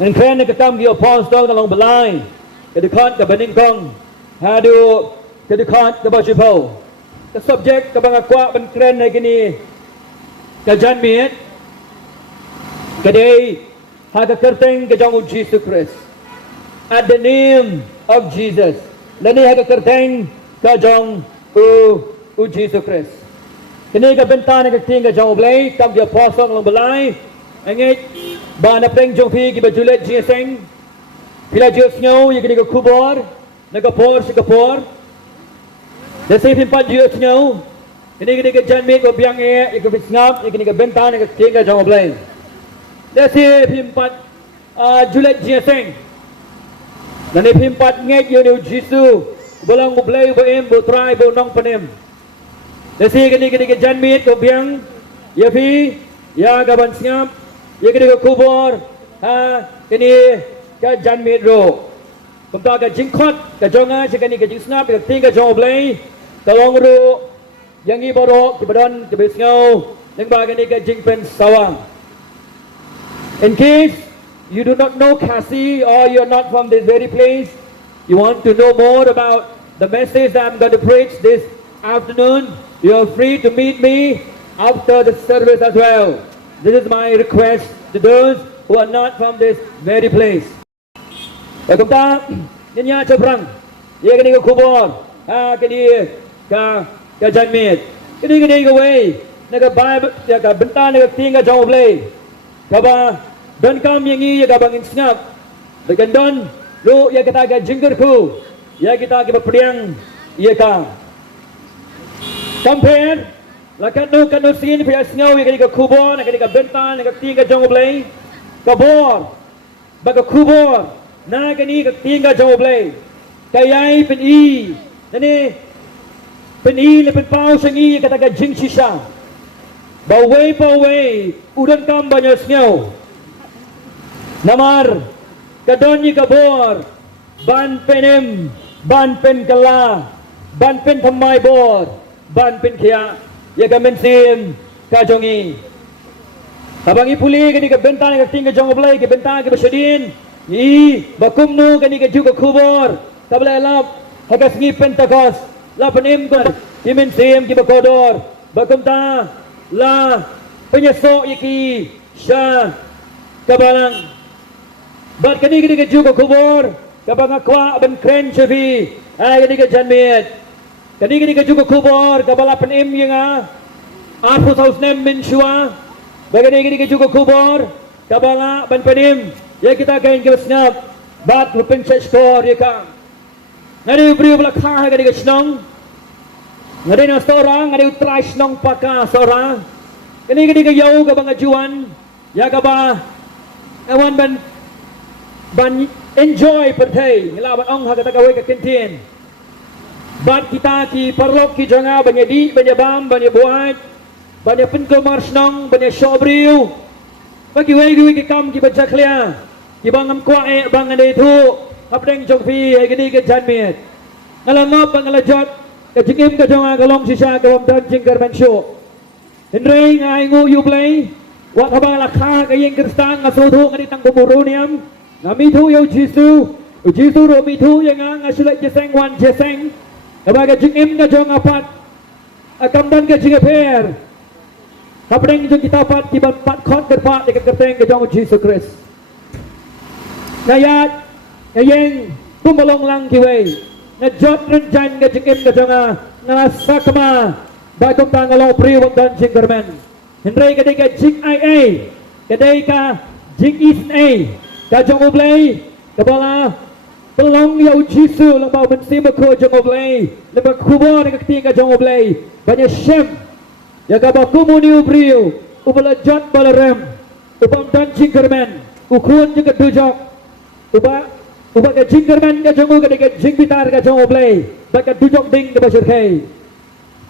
Nên khen cái cam kia apostol cái lòng belai cái dekat cái bening kong hadu cái dekat cái bao chipau cái subject cái bang aqua ben kren này cái ni cái jan miet cái day ha cái kerteng cái jong Jesus Christ at the name of Jesus lani ha cái kerteng cái jong u Jesus Christ cái này cái bentan cái ting cái jong belai cam kia apostol lòng belai anh ấy bà nạp đeng trong phi cái baju lệ chia seng pila jus nhau yang kini ke kubur nak kapor sekapor dah saya pimpat jus nhau ini ke jan mik ke biang yang ke bisngap yang kini ke bentan yang ke tinggal jauh belai dah saya pimpat julet chia seng dan ini pimpat ngek yang ni jisu bolang belai boem botrai bonong penem dah saya kini ke jan mik ke biang ya phi ya ke bisngap yang kini ke kubur kini cái jan mệt rồi, chúng ta cái chính khót, cái trong ngay cái này cái chính snap, cái tiếng cái trong play, cái long rồi, yang ini baru kita dan kita bisngau, yang bagian ini cái chính pen sawang. In case you do not know Kasi or you are not from this very place, you want to know more about the message that I'm going to preach this afternoon, you are free to meet me after the service as well. This is my request to those who are not from this very place. Và chúng ta nhân nhà chấp rằng cái này cái kubur cái này cái jan mệt cái này cái way này cái Bible cái bentan này cái tiếng cái jauh play cái ba dan kam yang ini cái bangin snap dengan don lu ya kita cái jinggerku ya kita cái berperang ya ka compare là cái nô xin phải ngau cái này cái kubur này cái bentan này cái tiếng cái jauh play kubur và cái kubur na kani ka tinga jauh belai kayai pen i nani pen i le pen pau sangi kata ka jing sisa bawai udan kam banyak sngau namar kadoni kabor ban penem ban pen kala ban pen thamai bor ban pen khia ya ka men sim ka jongi abangi puli kani ka bentan ka tinga jauh belai ka bentan ka basadin I bakum nu kani ke juga kubur tabla lap hagas ngi pentakos la penim kon kimen sim ki bakodor bakum ta la penyeso iki sya kabalang bat kani ke juga kubur kabang akwa ben kren chevi ai kani ke janmet kani ke juga kubur kabala penim yang apu saus nem men shua bagani ke juga kubur kabala ben penim ya kita kain ke snap bat pencet skor ya kan ngari beri belakang ngari ke snong ngari na seorang ngari utrai snong paka seorang kini ke yau ke bangajuan ya ka ba awan ban enjoy perthai ngila ban ong ha kata kawai ke kentin bat kita ki parlok ki janga banyadi banyabam banyabuat banyak penkomar snong banyak shobriu bagi wei ki kam ki baca clear ki bangam kwa bang ade thu apdeng jong phi ai kini ke jan miet ngalangop bang ngalajot ke jingim ke jong galong sisa ke bom dan jingker men sho henrei ngai ngu yu play wa khabang la kha ke yeng kristang ngasu thu ngadi tang kumuru niam ngami thu yo jisu ro mi thu yang ngasulai jeseng wan jeseng kaba ke jingim ke jong apat akam dan ke jingeper apdeng jong kita pat ki ban pat khot ke pat ke kerteng ke jong Jesus Christ ngayat ngayeng pumbalong lang kiway ngajot renjan ke jengim ke jonga ngalasa kema ba kum ta ngalong priwang dan jingkermen henrei ke deka jing ia ke deka jing is a ka jong oblay kabala pelong ya jisu lang ba ben sim ko jong oblay le ba kubor ke ting ka jong oblay banyak shem ya ka ba kumuni ubriu ubala jot balarem upam dan jingkermen ukun juga dujok uba ke jingkerman ke jongu ke jing bitar ke jongu play ba ke dujok ding ke basur kai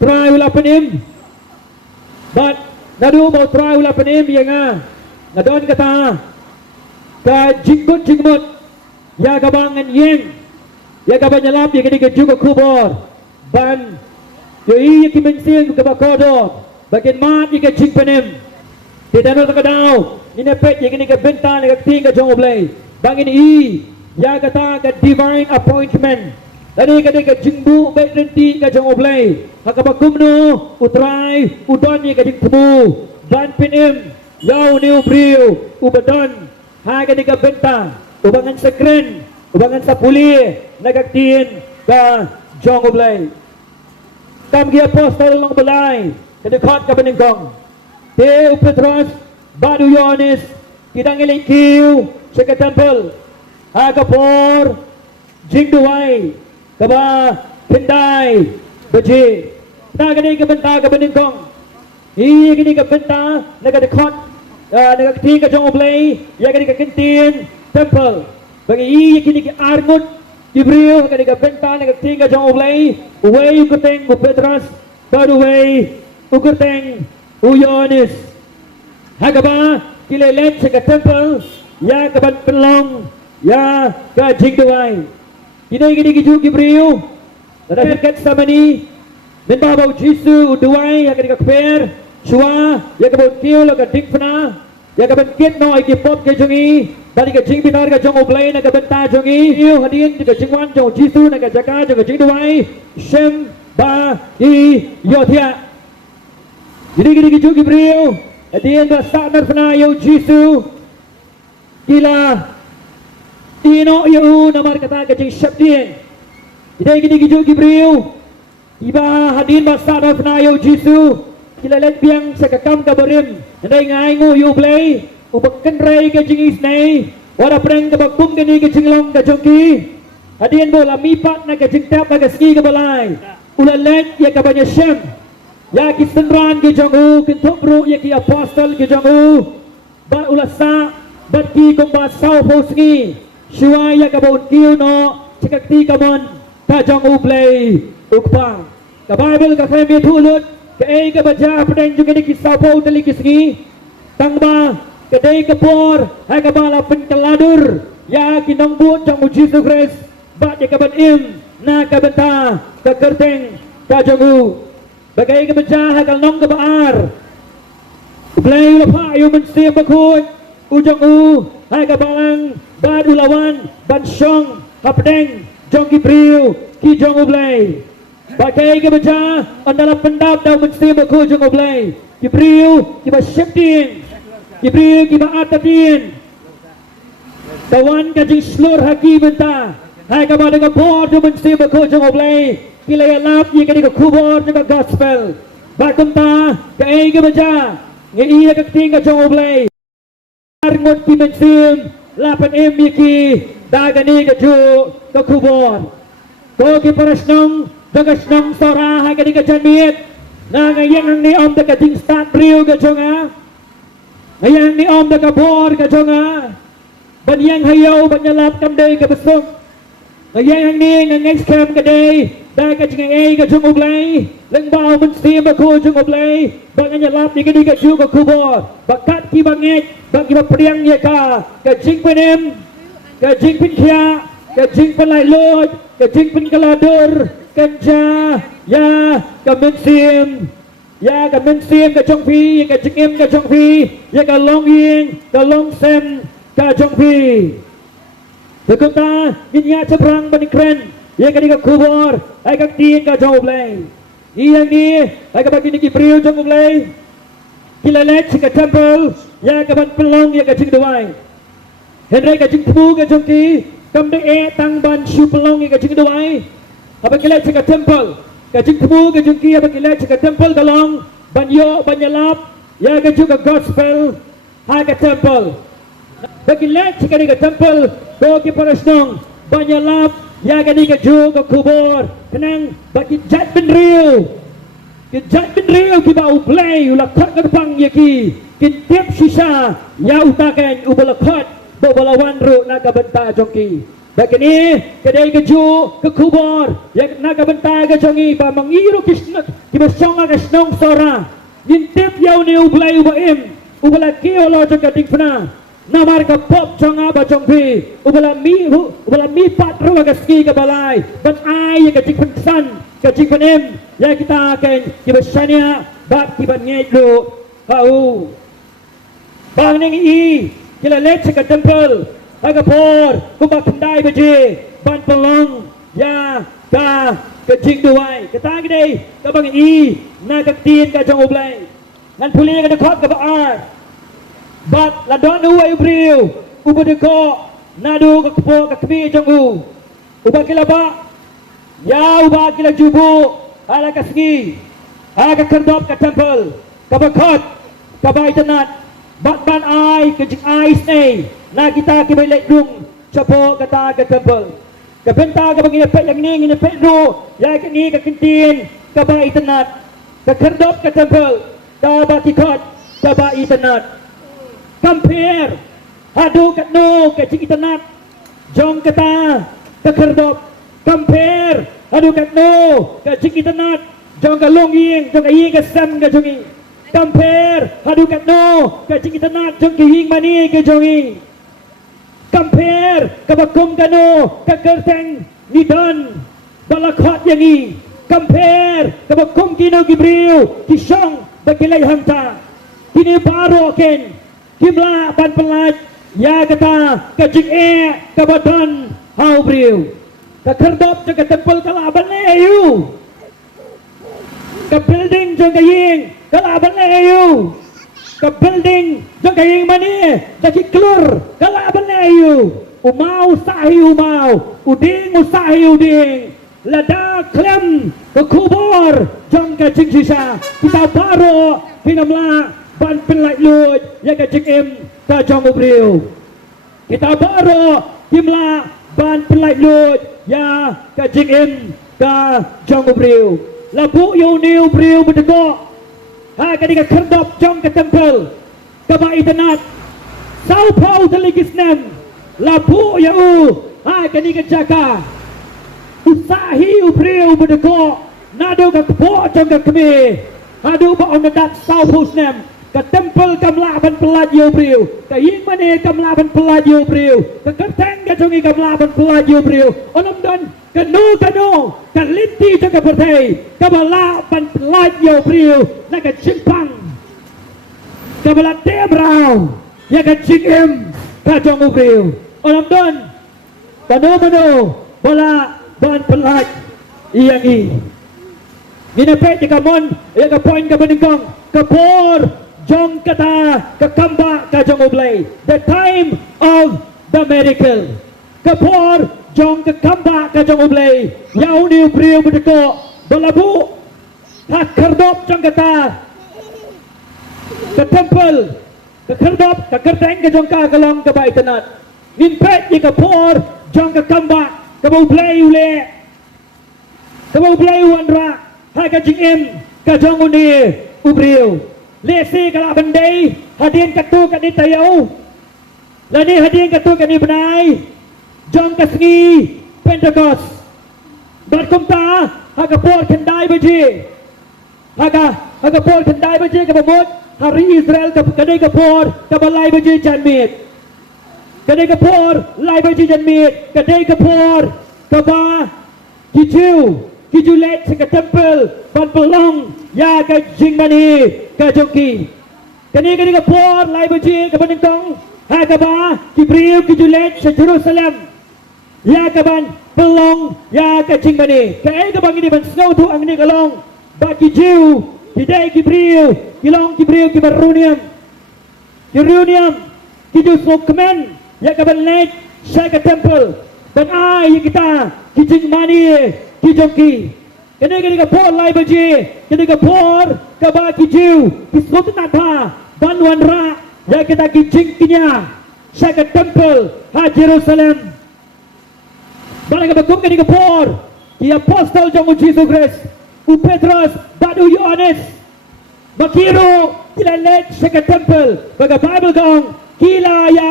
try ula penim but nadu mau try ula penim yang ngadon kata ka jingmut ya ka bangan yeng ya ka banyalap ya ke juga kubor ban yo i ki mensieng ke bakodo bagian mat ke jing penim Tidak nak kadau. Ini pet yang ini ke benta ni ke ting ke jong oblay. Bang ini ya kata ke divine appointment. Tadi kata ke jingbu baik renti ke jong oblay. Hakabakum no utrai udon ni ke jing temu. Ban pinim yau ni ubriu ubadon. Hai kata ke benta. Ubangan sekren, ubangan sapuli nagaktin ke jong oblay. Kam gia apostol long belai ke dekat ke Beningkong. Teu Petros Badu Yohanes kita ngiling kiu seka temple Agapor Jingduai kaba Pindai Beji ta gani ke benta ke Beningkong i gani ke benta naga dekat naga keti ke jong oblay ya gani ke kentin temple bagi i gani ke arngut Jibril gani ke benta naga keti ke jong oblay uwei ukuteng Petros Badu wei ukuteng Uyonis Hagaba kilelet seka temple ya kaban pelong ya ka jingduai ini gini giju Gibril ada dekat sama ni minta bau Jisu uduai ya ka kper chua ya ka bau kiu lo ka dikfna ya ka ban kit no ai ki pop ke jongi bali ka jing bitar ka jong oblay na ka benta jongi iu hadin ka jingwan jong Jisu na ka jaka jong jingduai shem ba i yothia gini giju Gibril adian ba saknar fana yo Jisu kila tino yo namar kata ka jing syabdien gini giju Gibril iba hadin ba saknar fana yo Jisu kila let biang sa kakam ka barim ndai ngai ngo yo play ubakan rai ka jing isnai wara preng ka bakum gani ka jinglong ka jongki hadin bo lamipat na ka jing tap ka ski ka balai ulalet ya ka banya shem ya ki senran ki jongu ki thopru ya ki apostol ki jongu ba ulasa bat ki kong ba sao posngi shiwa ya ka bon kiu no chikakti kamon ka jongu play ukpa ka bible ka khay mi thulut ka ei ka baja pdeng ju ki sao po tali ki sngi tangba ka dei ka por hai ka bala pen kaladur ya ki nong buat jongu Jesus Christ ba ya ka ban im na ka benta ka kerteng ka jongu bagai ke pecah hakal nong ke baar play ulapa ayu mensiam bakut ujung hai ke balang bad ulawan ban syong hapdeng jong Gibril ki jong play bagai ke pecah andala pendap dah mensiam bakut jong play Gibril ki ba syeptin Gibril ki ba atatin kawan ka jing slur haki benta hai ke ba dengan board mensiam bakut jong play kila ya lap ye kani ko kubor ni gospel bakum ta ka ei ke baja nge iya ka tinga jong oblay arngot ki mensim lapan em ye ki dagani ka ju ka kubor ko ki parasnong daga snong sora ha kani ka janmiet na ngayang ni om ka ting start priu ka jonga ngayang ni om ka bor ka jonga banyang hayo banyalap kamday ka besok ngayang ni next camp ka day dai ka jing ei ka jung oblay leng bao men sim ba ko jung oblay bang anya lap ni ka di ka ju ka kubor bakat ki banget bang ki ba priang ye ka jing penem ka jing pin khia ka jing pen lai lot ka jing pin kaladur kanja ya ka men sim ka jong phi ka jing em ka jong phi ya ka long ying ka long sem ka jong phi Dekota ninya cebrang banikren ya ka di ka kubor ai ka tin ka jong oblay iyang ni ai ka bagi ni Gibril jong oblay kilalet ka temple ya ka ban pelong ya ka jing duai henry ka jing pu ka jong ki kam de e tang ban shu pelong ya ka jing duai apa kilalet ka temple ka jing pu ka jong ki apa kilalet ka temple kalong ban yo ban yalap ya ka juga gospel ha ka temple bagi let ka di ka temple ko ki parasnong ban yalap ya gani ka ju ka kubor kenang bagi jat ben real ki ba ublay ula khat ka pang ye ki tiap sisa ya utaken ubalakhat bo balawan ru na ka benta jongki bagini kedai ka ju ka kubor ya na ka benta ka jongi ba mangiru kisna ki ba songa ka snong sora nin tiap yau ni ublay ubaim ubalaki olo ka dingfna namar ka pop jonga ba jongpi ubala mi pat ruwa ka ski ka balai ban ai ka jing pensan ka jing penem ya kita ken ki basania bat ki ban ngej lu hau bang ning i kila let ka temple aga por ku ba kandai baje ban pelong ya ka jing duai ka ta gede ka bang i na ka tin ka jong oblai nan puli ka de khot ka ba ar bat la don u ai briu u bu de ko na du ka po ka kmi jong u ba kila ba ya u ba kila jubu ala ka ski ala ka kandop ka temple ka ba khot ka ba itanat bat ban ai ka jing ai snei na kita ki bai lek dung chapo kata ka temple ka benta ka bagi pet yang ni ngine pet do ya ka ni ka kintin ka ba itanat ka kandop ka temple ka ba ki khot ka ba itanat compare hadu kat no ka jing itanat jong kata ka kandop compare hadu kat no ka jing itanat jong ka long ying jong ka ying ka sam ka jongi compare hadu kat no ka jing itanat jong ka ying mani ka jongi compare ka bakum kano ka kerteng ni dan balakhat yang ni compare ka bakum kino gibriu ki shong bakilai hangta kini baro ken kimla ban pelaj ya kata ka jing ka badan hau briu ka kerdop ka temple kala ban ayu ka building jong ka ying kala ban ayu ka building jong ka ying mani jaki klur kala ban ayu umau sahi umau uding usahi uding lada klem ka kubor jong ka jing sisa kita baro pinamla ban pelaj luj ya ka jing ka jong ubriu kita baro kimla ban pelaj luj ya ka jing ka jong ubriu labu yu niu briu bedego ha ka di ka kerdop jong ka temple ka ba itanat sau pau teligis nem labu ya u ha ka di ka jaka usahi ubriu bedego nado ka po jong ka kemi hadu ba on dak sau pus nem ka temple kamla ban pelaj yu briu ka ying mane kamla ban pelaj yu briu ka kerteng ka jongi kamla ban pelaj yu briu onom don kanu ka linti jong ka pertai ka bala ban pelaj yu briu na ka chimpang ka bala tem rau ya ka jingem ka jong briu onom don mano bala ban pelaj yang i minapet ka mon ya ka point ka beningkong ka por jong kata ka kamba ka jong oblay the time of the miracle ka por jong ka kamba ka jong oblay yau ni briu bedeko balabu ha kerdop jong kata ka temple ka kerdop ka kerteng ka jong ka kalong ka bai tanat nin pet ni ka por jong ka kamba ka oblay ule ka oblay wanra ha ka jing ka jong uni ubriu lesi kala bandai hadin katu kat ni tayau lani hadin katu kat ni benai jong kasngi Pentecost bat kumta haga por kendai baji haga por kendai baji ka bamut hari Israel ka kadai ka por ka balai baji janmit kadai ka por lai baji janmit kadai ka por ka ba Kiju let ke temple ban pelong ya ka jing mani ka jongki kani ka por lai baji ka beningkong ha ka ba ki briu kiju let se Jerusalem ya ka ban pelong ya ka jing mani ka ai ka bang ni ban snow tu ang ni kalong ba ki jiu ki dai ki briu ki long ki briu ki barunium kiju smoke kemen ya ka ban let se ka temple ban ai kita ki jing mani ki jongki kani ka por lai baji kani ka por ka ba ki jiu ki smoke na tha ban wan ra ya kita ki jing kinya sa ka temple ha Jerusalem bala ka bakum kani ka por ki apostle jong Jesus Christ u Petrus badu Yohanes makiro kila let sa ka temple baga Bible gong kila ya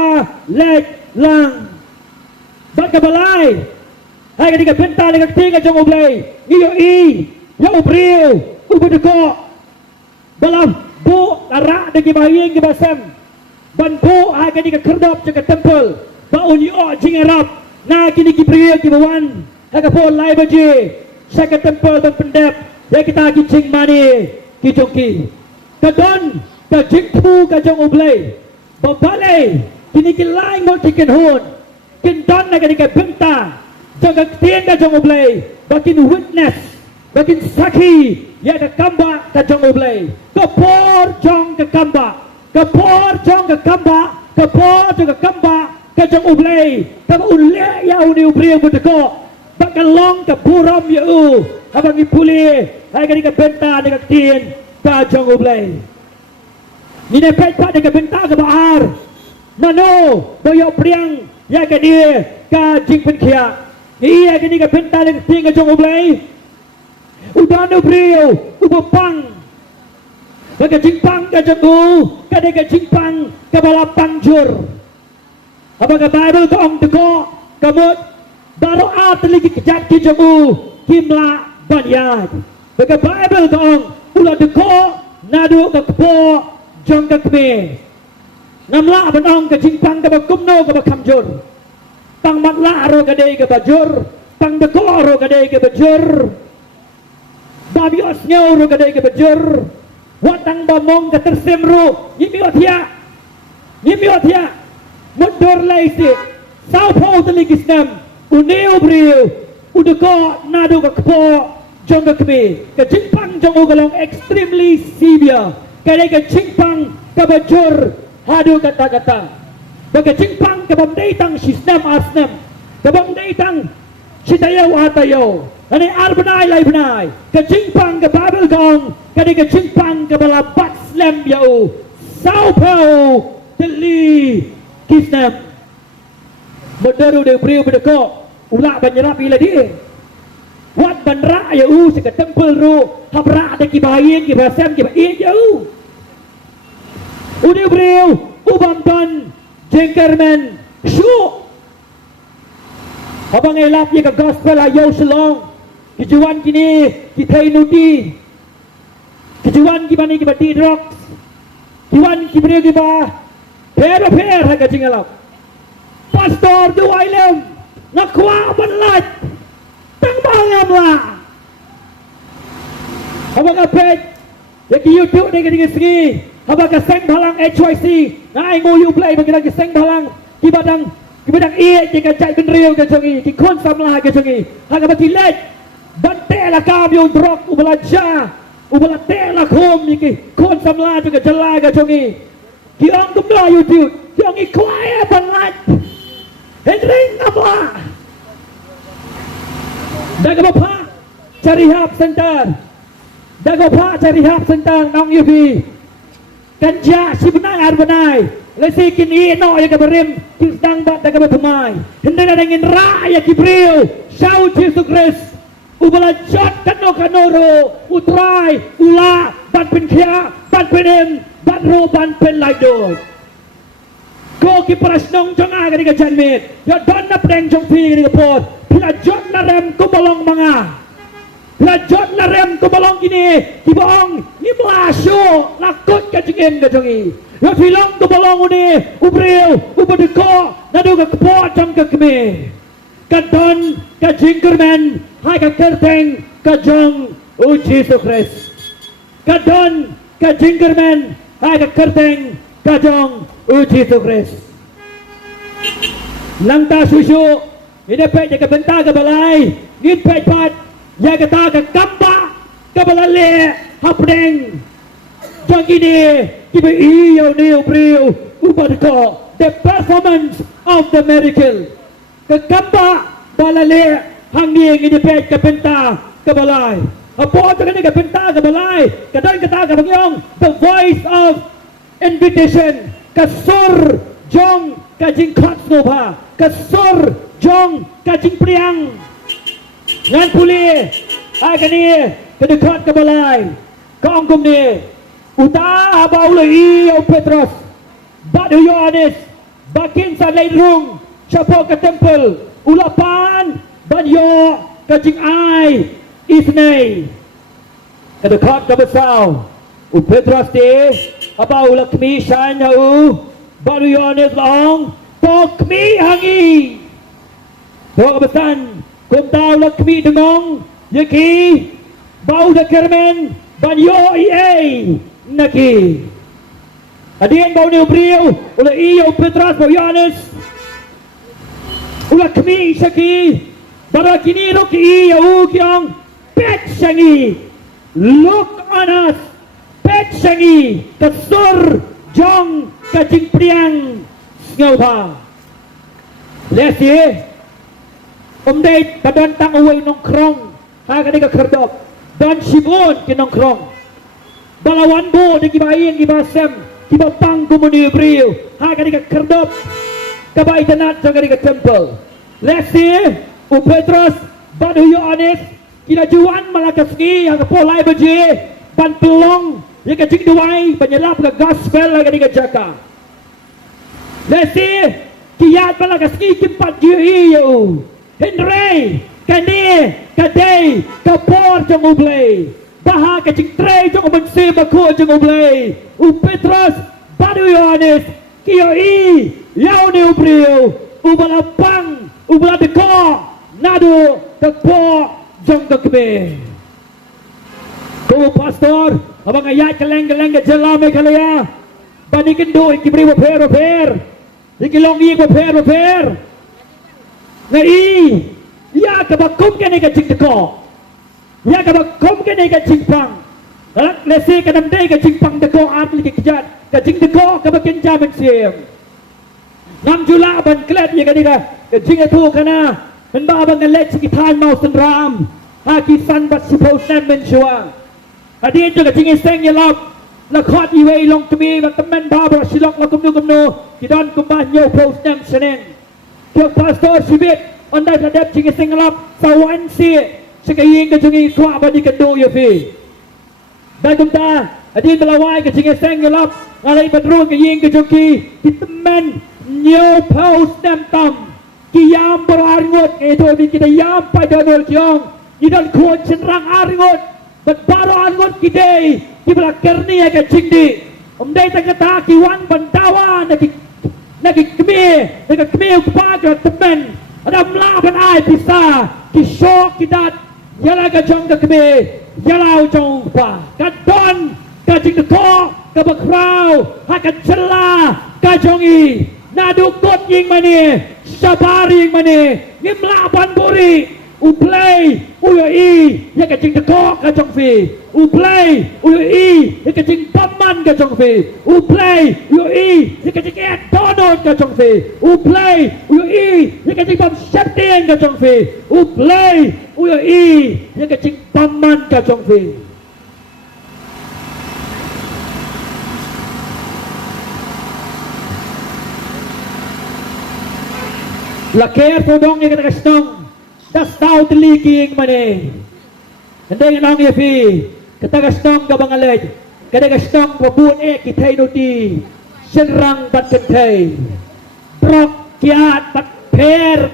let lang baka balai hai ka benta le ka tinga jong oblay iyo ya ubriu ubudeko balam bu ara de ki bahing ki basem ban bu hai ka kerdop ka temple ba uni o jing arab na kini ki priu ki bawan ha ka po lai baji sa ka temple ban pendep ya kita ki jing mani ki jongki ka don ka jing thu ka jong oblay Babalay, kini kilay mo chicken hoon. Kinton na kani ka benta. Jangan ketien ka jong oblay. Bakin witness. Bakin saki. Ya ka kamba ka jong oblay. Kapor jong ka kamba. Kapor jong ka kamba. Kapor jong ka kamba. Ka jong oblay. Tama uli ya uni ubriya mo dako. Bakalong ka buram ya u. Habang ipuli. Ay kani ka benta na ka ketien ka jong oblay. Ninepet pa na ka benta ka baar. Mano, boyo priang. Ya ka dia ka jing penkia. Iya kini ka benta na ketien ka jong oblay. Udano brio, ubapang. Baga jingpang ka jago, kada ka jingpang ka balapang jur. Abaga Bible ka ong deko, kamot baro at lagi kejat ki jago, kimla banyad. Baga Bible ka ong ula deko, nado ka kepo, jong ka kme. Namla ban ong ka jingpang ka bakumno ka bakamjur. Pang matla aro ka day ka bajur, pang deko aro ka day ka bajur. Babi osnyo ro kadai ke bejur watang bamong ke tersim ro yimi othia motor laisi sao pau tali kisnam uneu brio udeko nado ke kepo jong ke kme ke jingpang jong ugalong extremely severe kadai ke jingpang ke bejur hadu kata-kata bagi jingpang ke bamdai tang sisnam asnam ke bamdai tang sitayaw atayaw Ani arbanai lai banai, kejingpang ke Babel gong, kadi kejingpang ke balabat slam yau, sao pau teli kisnam. Moderu de brio bedeko, ulak banyerap ila dia. Wat banra yau seka tempel ru, habra de kibayin kibasam kibayin yau. Udi brio, ubam don, jengkermen, shu. Abang elap ye ke gospel ayo selong. Kejuan kini kita inuti, kejuan kibani kibati drugs, kejuan kibani kiba, per harga jingalap. Pastor tu ilem, nakwa banlat, tangbangam lah. Abang apet, yaki YouTube ni kini segi, abang keseng balang HYC, na ingo you play bagi lagi keseng balang kibadang iya jika cai benriu kejongi, kikon samlah kejongi, harga bati let. Bantela kabyo drok ubalaja ubalatela kom iki kon samla juga jalaga jongi kiong kumla YouTube kiong ikwaya banget hendring apa daga bapa cari hap center daga bapa cari hap center nong yubi kanja si benang arbanai lesi kini no ya kabarim kisdang bat daga batumai hendeng adangin raya kibril shout Jesus Christ Ubalajat kanoro utrai ula ban penkia ban penem ban ro ban pen laido ko ki prasnong jong aga diga janmit ya donna preng jong pi diga pot pila jot na rem ko balong mga pila jot na rem ko balong gini ki bong ni blasyo lakot ka jingem ga jongi ya filong ko balong uni ubreu ubadeko nadu ga pot jam ka kme kadon ka jingkerman hai ka kerteng ka jong o Jesus Christ kadon ka jingkerman hai ka kerteng ka jong o Jesus Christ nang ta susu ina pe ka benta ka balai ngin pe pat ya ka ta ka kamba ka balale hapdeng jong ini kibe iyo neo brio ubadko the performance of the miracle kekamba balale hangi ini pet kepenta kebalai apa tu kena kepenta kebalai kadang kata kabangyong the voice of invitation kasur jong kajing khatsnova kasur jong kajing priang ngan puli agani kedekat kebalai kaongkum ni uta baulai o Petrus badu Yohanes bakin sa leidrung Siapa ke tempel ulapan banyo kajing ai isnei kedekat ke besau u Petrus te apa ulakmi shanya u baru Yohanes long pokmi hangi to kebesan kum tau lakmi dengong yaki bau de kermen banyo ie naki Adien bau ni brio, ula iyo Petras bau Yohanes, ula kami saki, bara kini ro ki iyo kyang pet sangi, look on us, pet sangi, kasur jong kajing priang ngau thang. Lesi, day padan tang uway nong krong, haga ni ka kerdop, dan sibon kinong krong. Balawan bo di kibayin kibasem, kibapang kumuni brio, haga ni ka kerdop, kabay tanat sa ka temple. Lesi, u Petros, badu Yohanes, kinajuan malakaski, haga polay baje, ban pelong, ya ka jing duway, banyalap ka gospel, haga ni ka jaka. Lesi, kiyat malakaski kimpat iyo. Henry, kani, kadai, kapor jong ublay, baha kacing tray jong ubensi baku jong ublay, u Petros, badu Yohanes, kiyo yau ni ubriu, u balapang, u baladeko, nadu, kakpo, jong kakbe. Ku pastor, abang ayat keleng-keleng ke jelame kalaya, bani kendo ikibri waper, ikilongi waper, ngai ya kabakum kene ka jingdeko ya kabakum kene ka jingpang alak lesi ka namdai ka jingpang deko atli ka kijat ka jingdeko ka bakin jaman siem ngam jula ban klet ya ka jingatu kana men ba bang let sikitan mau senram ha ki san bat suppose nan men shua adien jo ka jingiseng ya lap la khot i wei long tmi ba temen ba ba silok la kumnu kidon kumbah nyo post nam seneng Kau pastor sibit, anda terhadap cingis sengelap, sawan si, sekaying kejungi kuat badi kendo ya fi. Baik kita, adi melawai ke cingis sengelap, ngalai bedru kejing kejungi, ditemen nyo paus nam tam, kiyam beraringut, itu kita yam pada nol kiong, idan kuat cenderang aringut, baru aringut kita, kita kerni ke cingdi, umdai tak kata kiwan bantawa nak kami kepada teman ada melawan ai bisa kisok kidat yala ka jong ka kami yala jong pa kadon ka jing ko ka bakrau hakan cela ka jongi nadukot ying mani sabari ying mani ngimlaban buri uplay uyoi ya ka jing ko ka jong fi uplay uyoi ya ka jing paman ka jong fi uplay uyoi ya ka jing donor ka jong fi uplay uyoi ya ka jing pam septeng ka jong fi uplay uyoi ya ka jing paman ka jong fi laker podong ya ka kasnong das tau teliking mane andai nang ye fi katagas nong ka bangalet katagas nong babun kitay noti senrang bat ketay brok kiat bat per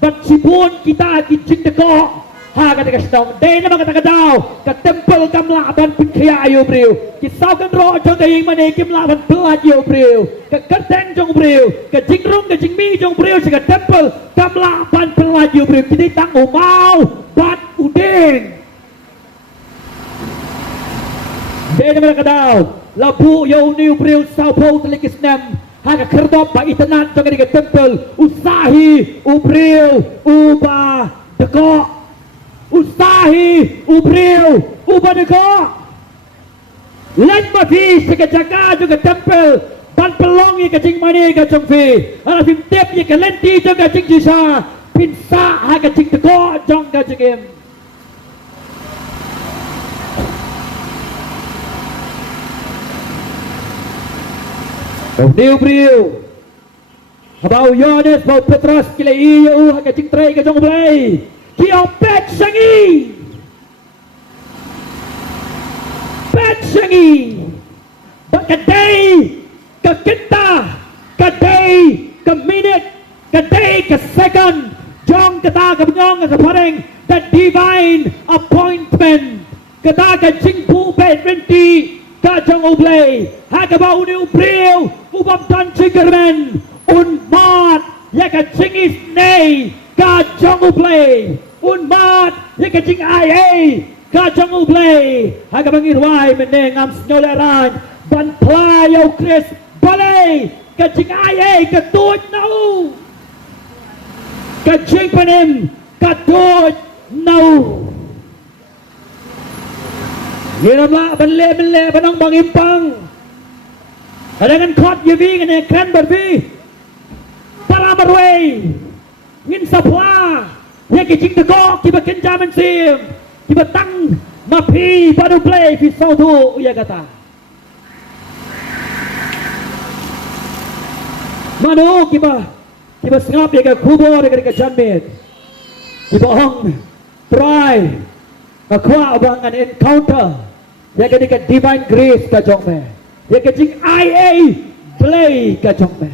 bat sibun kita kijing deko ha katagas nong dai na mga tagadaw ka temple kamlaban pinkaya ayo brio kisaw kan ro jong daying mane kimlaban pelat yo brio ka kateng jong brio ka jingrong ka jingmi jong brio sa temple kamlaban pelat yo brio kini tang umau bat udeng dai na mga kadaw labu yo niu brio saw po telikis nam haga kerdop ba itanat jong ka temple usahi ubrio uba deko usahi ubril ubadeko lan mafi sekejaka juga temple ban pelongi kacing mani kacang fi ala fim tep ye kalenti juga kacing jisa pinsa ha kacing teko jong kacing em ubril habau Yohanes bau Petros kila iyo ha kacing tray kacang blay Kio pet sangi Kadai Ka kita Kadai Ka minute Kadai ka second Jong kata ka penyong ka pareng The divine appointment Kata ka jingpu pet renti Ka jong ublay Haka ba uni ubril Ubam tan chingerman Unmat Ya ka jingis nay Ka jong ublay Unmat ya kacing ai ka jong ublay haga bangir wai meneng am snolaran ban playau Chris balai kajing ai katut nau kajing panem katut nau Yerama bele banong bang impang adangan kot yevi ngene kan berbi para berway ngin sapla ye kajing tegok kiba kenjaman sim kiba tang mapi baru play fi sautu ya kata mano kiba sengap ya ke kubur ya ke janmit kiba ong try akwa abang an encounter ya ke divine grace ka jong me ya ke jing IA play ka jong me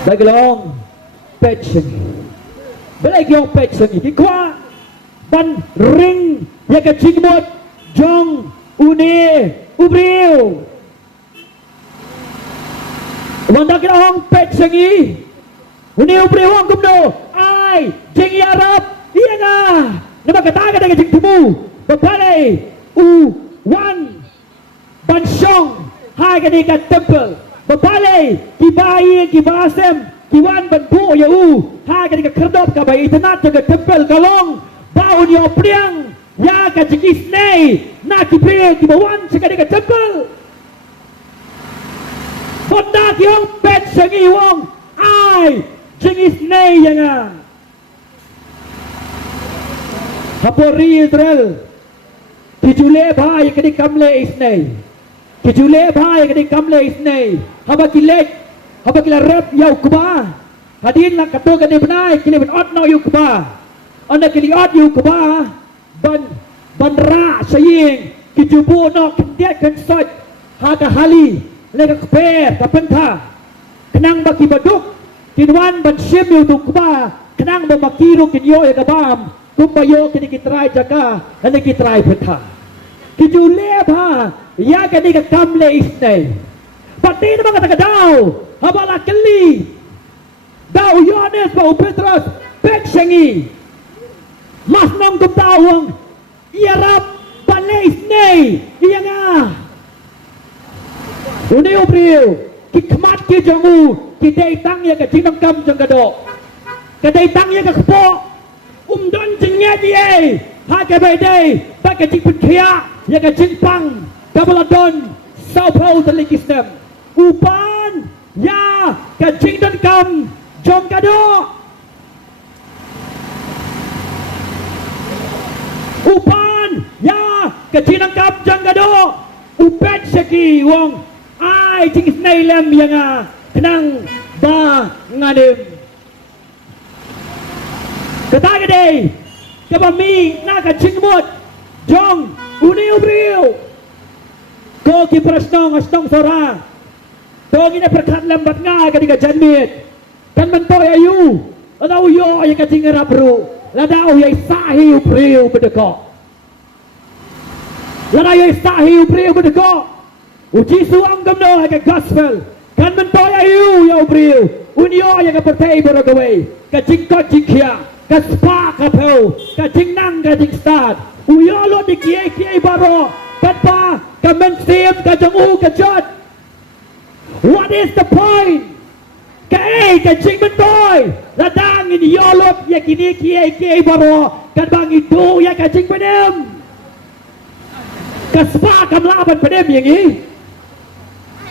Bagelong patchen Bagelong patchen di kwa ban ring ya ke jing mot jong une ubriu Wanda kira hong patchen Uni ubri wong kumno ai jing yarap iya nga nama kata kata jing tumu bapalay one bansyong hai kani ka temple bapalay kibai kibasem kiwan banbu ya hai kani ka kerdop ka bai tanat ka temple kalong baun yo priang ya ka jing isnay na kipriang kibawan sa kani ka temple Wanda kiyong pet sangi wong ai Jengis nay yang Hapori Israel Kijule bhai kadi kamle isnay Kijule bhai kadi kamle isnay Haba kila rep yau kuba Hadin lang kato kadi benay kili ben ot no yu kuba Onda kili ot yu kuba Ban ra saying Kijubu no kendiat kensot Haka hali Lega keper kapenta Kenang baki baduk Kinwan ban sim yu tukba kenang ba makiru kinyo ya kabam kumbayo kini kitrai jaka ani kitrai peta kijule ba ya kani ka kamle isnay pati na mga taga-daw habala kali daw Yones ba Petros peksengi mas nang kumtawang iyarap bale isnay iya nga uni ubriyo kikmat ki jangu Kidai tang ya ke jinang kam jang kado Kidai tang ya ke kepo Umdon jengnya dia Ha ke bedai Tak ke jing penkia Ya ke jing pang Kabaladon Sao Paulo telikisnem Upan Ya ke jing dan kam Jom kado Upan Ya ke jinang kam jang kado Upet seki wong Ai jing isnay lem yang Kenang ba ngadim Kata gede Kabami naka cingmut Jong uni ubriu Ko ki prasnong astong sora Tong ina perkat lambat nga kadika janmit Kan mentoy ayu Ladaw yo ay katingarapru Ladaw yay sahi ubriu bedeko Ladaw yay sahi ubriu bedeko Uji suang gamno ay gospel Kan mentoy ayu ya ubriu Unyo yang kepertai beragawai Kajing kot jingkia Kaspa kapau Kajing nang kajing start Uyo lo di kiai baro Katpa Kamensim kajang kajot What is the point kajing mentoy Ladang ini yolot Ya kini kiai baro Kan bang itu ya kajing penem Kaspa kamlaban penem yang ini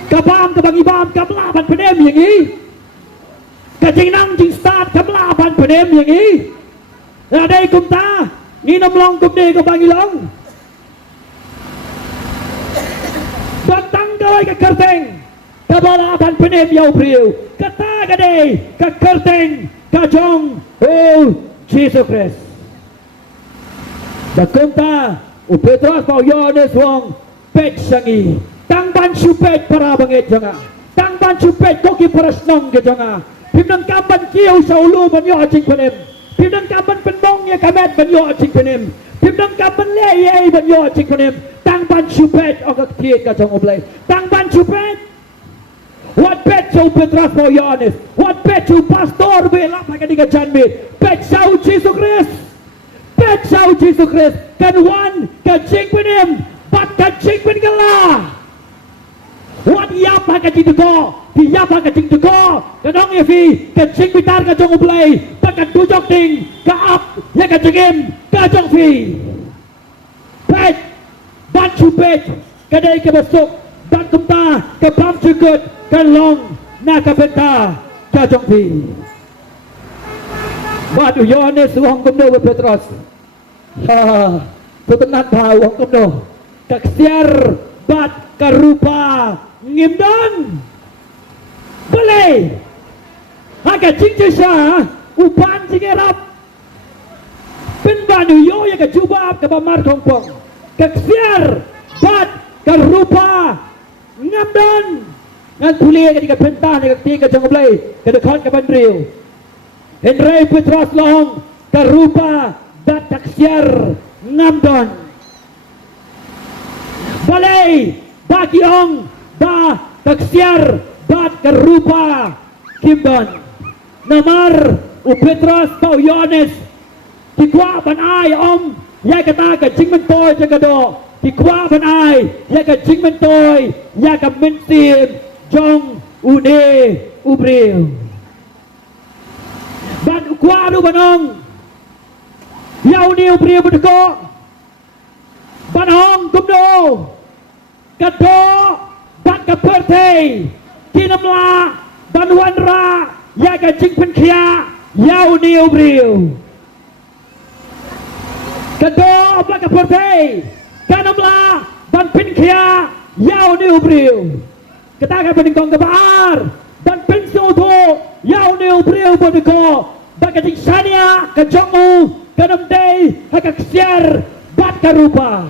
Kabam kabang ibam kamlaban penem yang ini Kajing nang jing start kamlaban penem yang ini Radai kumta Nginam long kumde kabang ilong Batang gawai ke kerteng Kabalaban penem yau priu Kata gadai ke kerteng Kajong Oh Jesus Christ Bakumta Upetras pau Yones wong Pet sangi Tang ban supet para bangit janga Tang ban supet koki parasnong ke janga Pimnang kamban kiau sa ulu ban yo acing penem Pimnang kamban penbong ya kamet ban yo acing penem Pimnang kamban leye ban yo acing penem Tang ban supet o kaktiet ka jang oblay Tang ban supet What bet you Petras Paul Yohanes? What bet you Pastor Belap Hakan Ika Janmi? Bet you Jesus Christ? Bet you Jesus Christ? Kan one kan Jing Penim, bat kan Jing Pen Gala. What yap Hakan Jing Deko? Di yap Hakan Jing Deko? Kan Ong Yefi kan Jing Pitar kan Jong Ublay, bat kan Tujok Ding ka up ya kan Jingim ka Jong Fi. Bet bat you bet kadai ke besok bat kumpa ke pam cugut kan long na ka benta ka Jong Fi. Bat Yohanes uang kumno Petros. Ha, tutunan pa uang kumno. Kaksiar bat karupa ngimdan. Boleh. Haka jingje sya upan jingerap. Penbanu yo ya ka jubab ka bamar kongpong. Kaksiar bat karupa ngimdan. Ngan puli ka di ka benta ni ka tiga Jong Ublay ka dekon ka bandriu. Henry Petros long karupa dat taksiar ngamdon. Balay bagi ong ba taksiar bat karupa kimdon. Namar u Petros Paul Yohanes dikwa ban ai om ya kata ka jing mentoy jagado dikwa ban ai ya ka jing mentoy ya ka mentim jong une ubril. Ban kuadu banong yau niu pria berdeko banong kumdo kado ban kaperte kinamla banwan ra ya ka jing pen kia yau niu pria kado ban kaperte kinamla ban pen kia yau niu pria kata ka peningkong kebaar ban pen soto yau niu pria berdeko baka jing sania ka jongu kanam day hakaksiar bat karupa.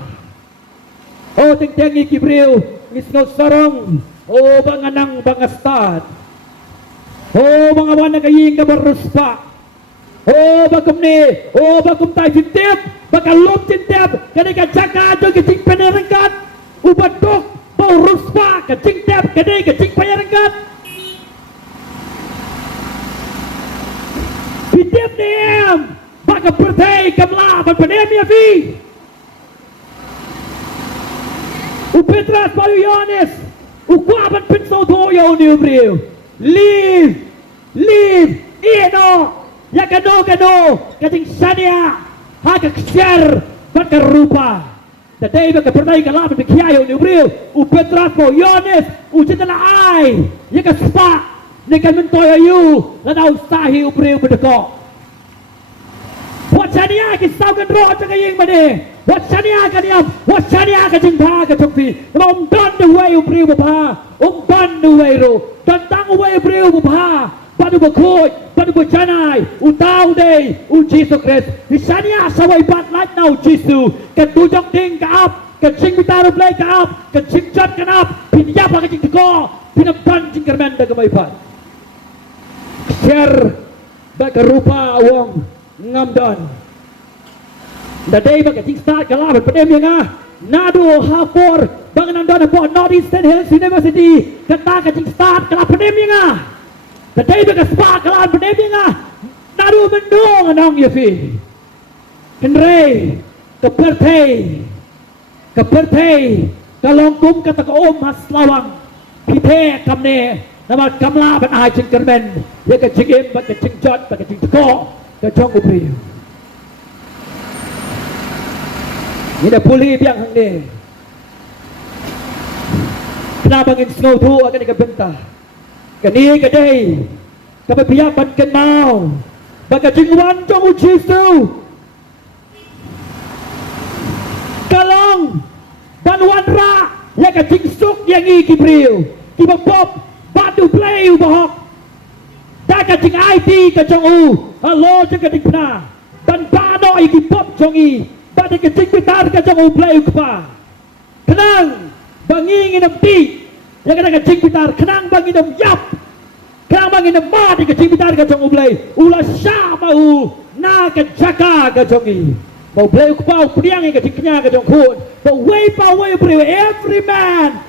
Oh ting-tingi kibriw ngisngaw sarong. Oh banganang bangastad. Oh mga wana kaying kabaruspa. Oh bakum ni. Oh bakum tay sintip. Baka lom sintip. Kani ka jaka do kajing panarangkat. Ubadok bau ruspa kajing tip. Kani kajing panarangkat. Sintip ni baka pertai kamla ban panem ya fi. U Petros Paul Yohanes u kwaban pinso to yo ni brio. Leave ino ya kano kating sania haka ksyar ban karupa. Dadai baka pertai kalaban bikiayo ni brio. U Petros Paul Yohanes u jitala ai ya ka spa ni kan mentoy ayu ladaw sahi u brio bedeko. Wachania kisau kan roh jaga ying mane. Wachania kan yam. Wachania kan jingpa kan chokfi. Don the way u priu bapa. Don the way ro. Don tang way u priu bapa. Padu bakoi. Padu bacanai. U tau day. U Jesus Christ. Wachania sawai bat like now Jesus. Kan tujok ding ka up. Kan jing bitaru play ka up. Kan jing jat kan up. Pinyap kan jing teko. Pinampan jing kermen da kamay pat. Share. Baka rupa awang. Ngamdon. Dadai baka jing start kalaban padem yang nado hafor banganan don po Northeastern Hills University kata ka jing start kalaban padem yang dadai baka spa kalaban padem yang nado mendong anong yefi Henry kepertei kalongkum kata ka om haslawang pite kamne nama kamla ban ai jing kermen ya ka jing baka jing jot baka jing teko ka jong ubri. Ina puli biang hang ni. Kenapa ngin snow tu akan ikabenta? Kani kadai kapapiyapan kan mau. Baka jingwan jong ujisu. Kalong banwan ra ya ka jingsuk yang ikibriu. Kibabop batu play ubahok. Daka jing IT ka jong u. Halo jaga dikna dan pano iki pop jongi pada kecing pitar ka jong play ukpa kenang bangi nginam ti ya kena kecing pitar kenang bangi nam yap kenang bangi nam ma di kecing pitar ka jong play ula sya mau na ka jaka ka jongi mau play ukpa priang ka jingnya ka jong kun but way pa way every man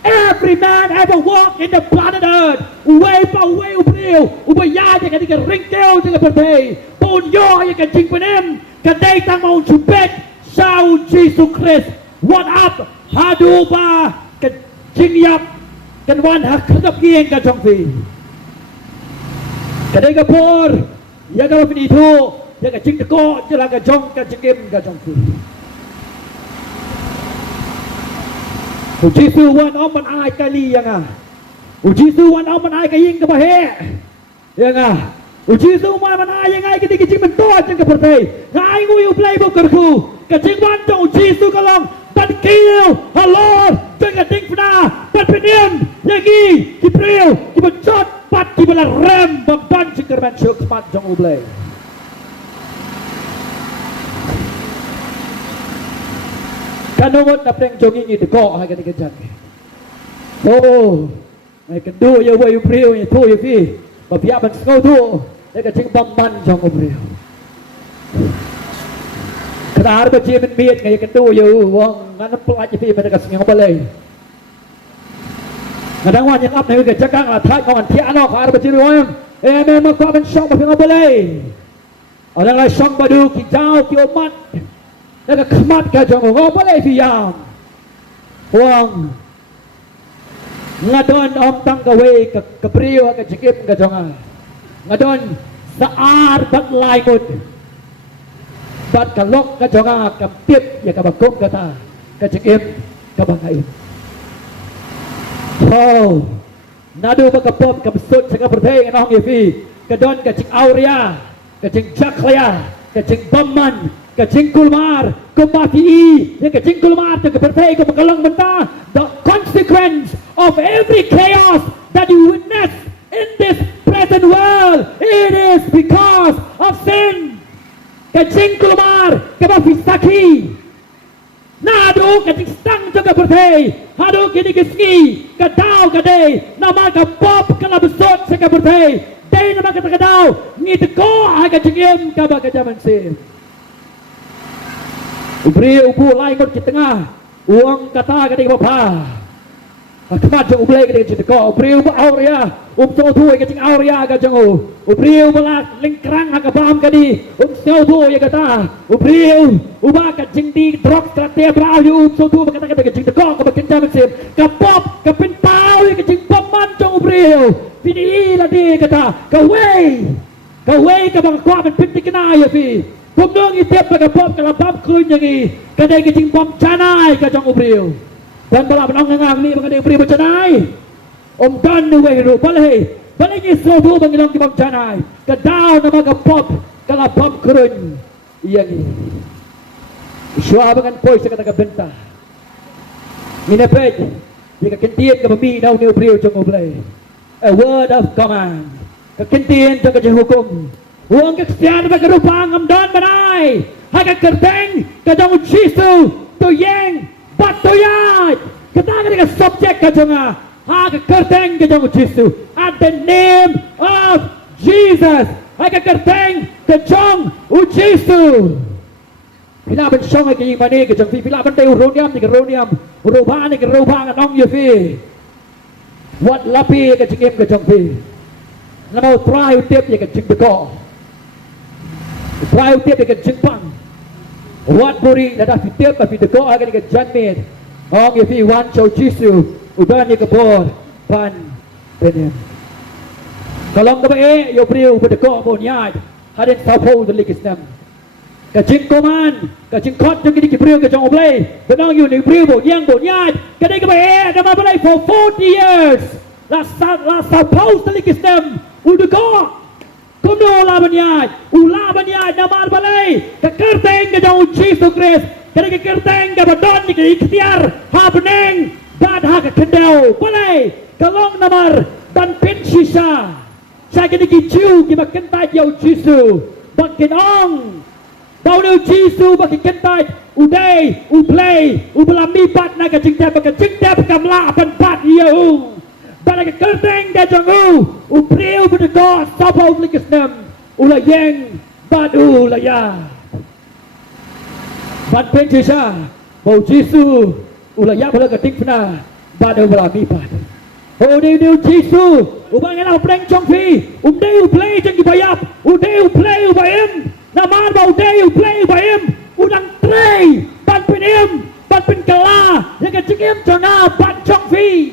Every man ever walked in the planet Earth. Way pa way ubriu, ubaya je ketika ringkeu je berpei. Punyo je kencing penem, kedai tang mau jubet, sau Jesus Christ. What up? Hadu ba kencing yap, kenwan hak kedap kieng ke jong fi. Kedai kapur, ya kalau fini tu, ya kencing teko, je lah ke jong ke jengim ke jong fi. Uji su wan om man ai kali yang ah. Uji su wan om man ai kaying ke bahe. Yang ah. Uji su wan man ai yang ai ke dikicing mentor jeng ke pertai. Ngai ngui uplay bukerku. Kecing wan jong uji su kalong ban kill. Halor jeng ke ding pna ban peniem. Yagi kipril kibacot pat kibala rem bamban jengkerman syuk smart jong uplay. Kanungot na preng jonging ito ko hagan ikajan. Oh, ay kadu ya way ubriu ya tu ya fi. Papiaban sengau tu, ya kacing bamban jong ubriu. Kadar ba jimin miet ngay kadu ya wong ngan pelaj fi pada kasing balay. Kadang wan yang up na ka jakang la thai kon tia no kadar ba jimin wong. Memang ko ban syong ba balay. Orang lai syong badu ki jao ki omat. Nak kemat ke jong ngau boleh fiam. Wang ngadon om tang gawe ke priu ke jekip ke jong. Ngadon saar bat lai mut. Bat kalok ke jong ke tip ya ke bakum kata ke jekip ke bangai. Oh, nadu ba ke pop ke besut saka berteng nong yefi. Ke don ke cik auria, ke cik jaklia, ke cik baman. Kecing kulmar, kemati, ya kecing kulmar, ya kepertai, kemakalang mentah. The consequence of every chaos that you witness in this present world, it is because of sin. Kecing kulmar, kemati saki. Nadu kecing stang juga kepertai, hadu kini keski, kadau kadai, nama kapop kala besot seka kepertai. Day nama kata kadau, ni teko agak jengim kabak kejaman sin. Ubri ubu lai kot di tengah uang kata ketika bapa kemat jeng ublay ketika cerita kau ubri ubu auria so tu ya kecing auria ke jengu ubri ubu lak lingkrang agak paham kadi so tu ya kata ubri uba kecing di drop strategi berau so tu berkata ketika cerita kau kebakin mesin kapop kepin pau ya kecing paman jeng ubri pini lagi kata kawai kabang kuat penting kena ya fi. Pemdong itiap pada pop kalau pop kun yangi kadai kecing pom canai kacang ubriu dan bala penong ngang ni mengadai ubriu canai om dan we ru balai ni sobu bangilong di pom canai kadau nama ka pop kalau pop kun yangi syua bangan poi sekata ka benta minapet jika kentian ka bami dau ni ubriu jong ublay a word of command ka kentian jong ka hukum. Uang keksian bagi rupang amdan benai. Haka kerteng kadang ujisu tu yang bat tu yaj. Kita ketika subjek kajonga. Haka kerteng kadang ujisu. At the name of Jesus. Haka kerteng kadang ujisu. Bila bensyong ke imani kadang fi bila bentai uroniam ni uroniam. Urubah ni urubah nong yefi. What lapi kadang kadang fi. Nama try utip ya kadang beko. Try utiap dekat Jepang. Wat buri dadah fitiap tapi deko akan dekat Janmit. Ong yefi wan chow jisu udan ni kebor pan benem. Kalau ngabe yo priu bedeko bon yai hadin sapo de likisnam. Kacing koman, kacing kot jeng ki priu ke jong oblay. Benong yu ni priu bon yai kadai ngabe nama balai for 40 years. La sapo de likisnam udeko. Kuno labanyaj, ulabanyaj nama balay, kekerteng ke jauh Jesus Christ, kerana kekerteng ke badon ni ke ikhtiar, habneng, bad ha ke kendau, balay, kalong namar dan pensisa, saya kini kicu ki makentaj jauh Jesus, makin ong, bau ni Jesus makin kentaj, uday, uplay, ubelami bat na ke cingtep kamla apan bat yau. Balik kerteng ke jangu upriu berdeka sapa ublikisnam ulayeng badu laya bad pencisa bau jisu ulaya pada keting pena pada berami pada. Oh dia Jesu, ubang elah breng chong phi, dia play chong kibayap, dia play ubayem, naman ba dia play ubayem, udang tray, ban penem, ban pen kala, yang kecingem chona ban chong phi.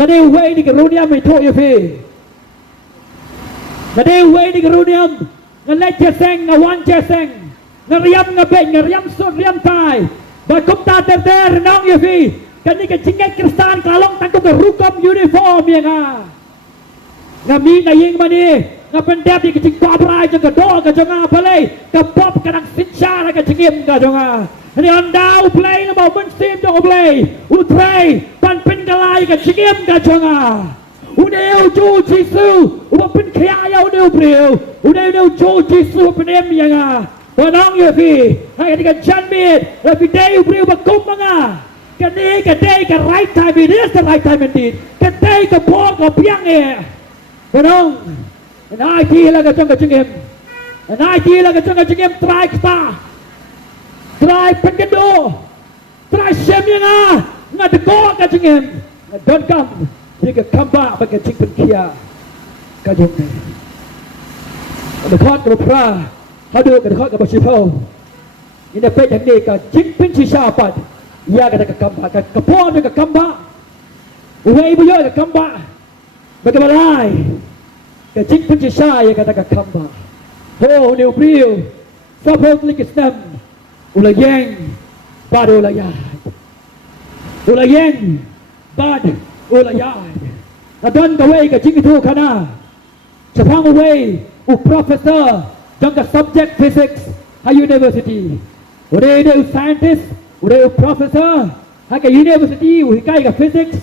Ngade way di keruniam itu ya phi. Ngade way di keruniam, ngalet jeseng, ngawan jeseng, ngeriam sud riam tai, bakum ta ter nong ya phi. Kani ka jingai kristan kalong tangko ka rukom uniform ya nga. Ngami na ying mani, nga pendep di kecing babrai jeng ka do ka jonga balay, ka pop ka nang sinsyara ka jengim ka jonga. Ni andau play na mau mensim jong play, utray pan pengalay ka jengim ka jonga. Udeu jo Jesu, uba pen kaya udeu breu, udeu jo Jesu penem ya nga. Panang ya fi, hai ka janmit, tapi deu breu bakum mga. Kadai ka right time, it is the right time indeed. Kadai ka ball ka piang eh. Kanong, an IT la ka chong ka chingim. An IT la ka chong ka chingim try kta. Try pengendo. Try shem yang nga de ko ka chingim. Don't come. Dia ka kamba ba ka ching kia. Ka jong ne. The court ka pra. Hadu ka the court ka basipo. Ina pe yang ni ka ching pin si sapat. Ya kata kekamba, kepon ke kekamba, uai buyo ke kekamba, bagaimana? Kecik pencisa ya kata kekamba. Oh ni upriu, sabot likisnam, ulayeng, bad ulayad, ulayeng, bad ulayad. Nadon kawai kecik itu kana, sepang uai, professor, jangka subject physics, ha university, udah scientist. Udah professor, haka university, uhikai ka physics,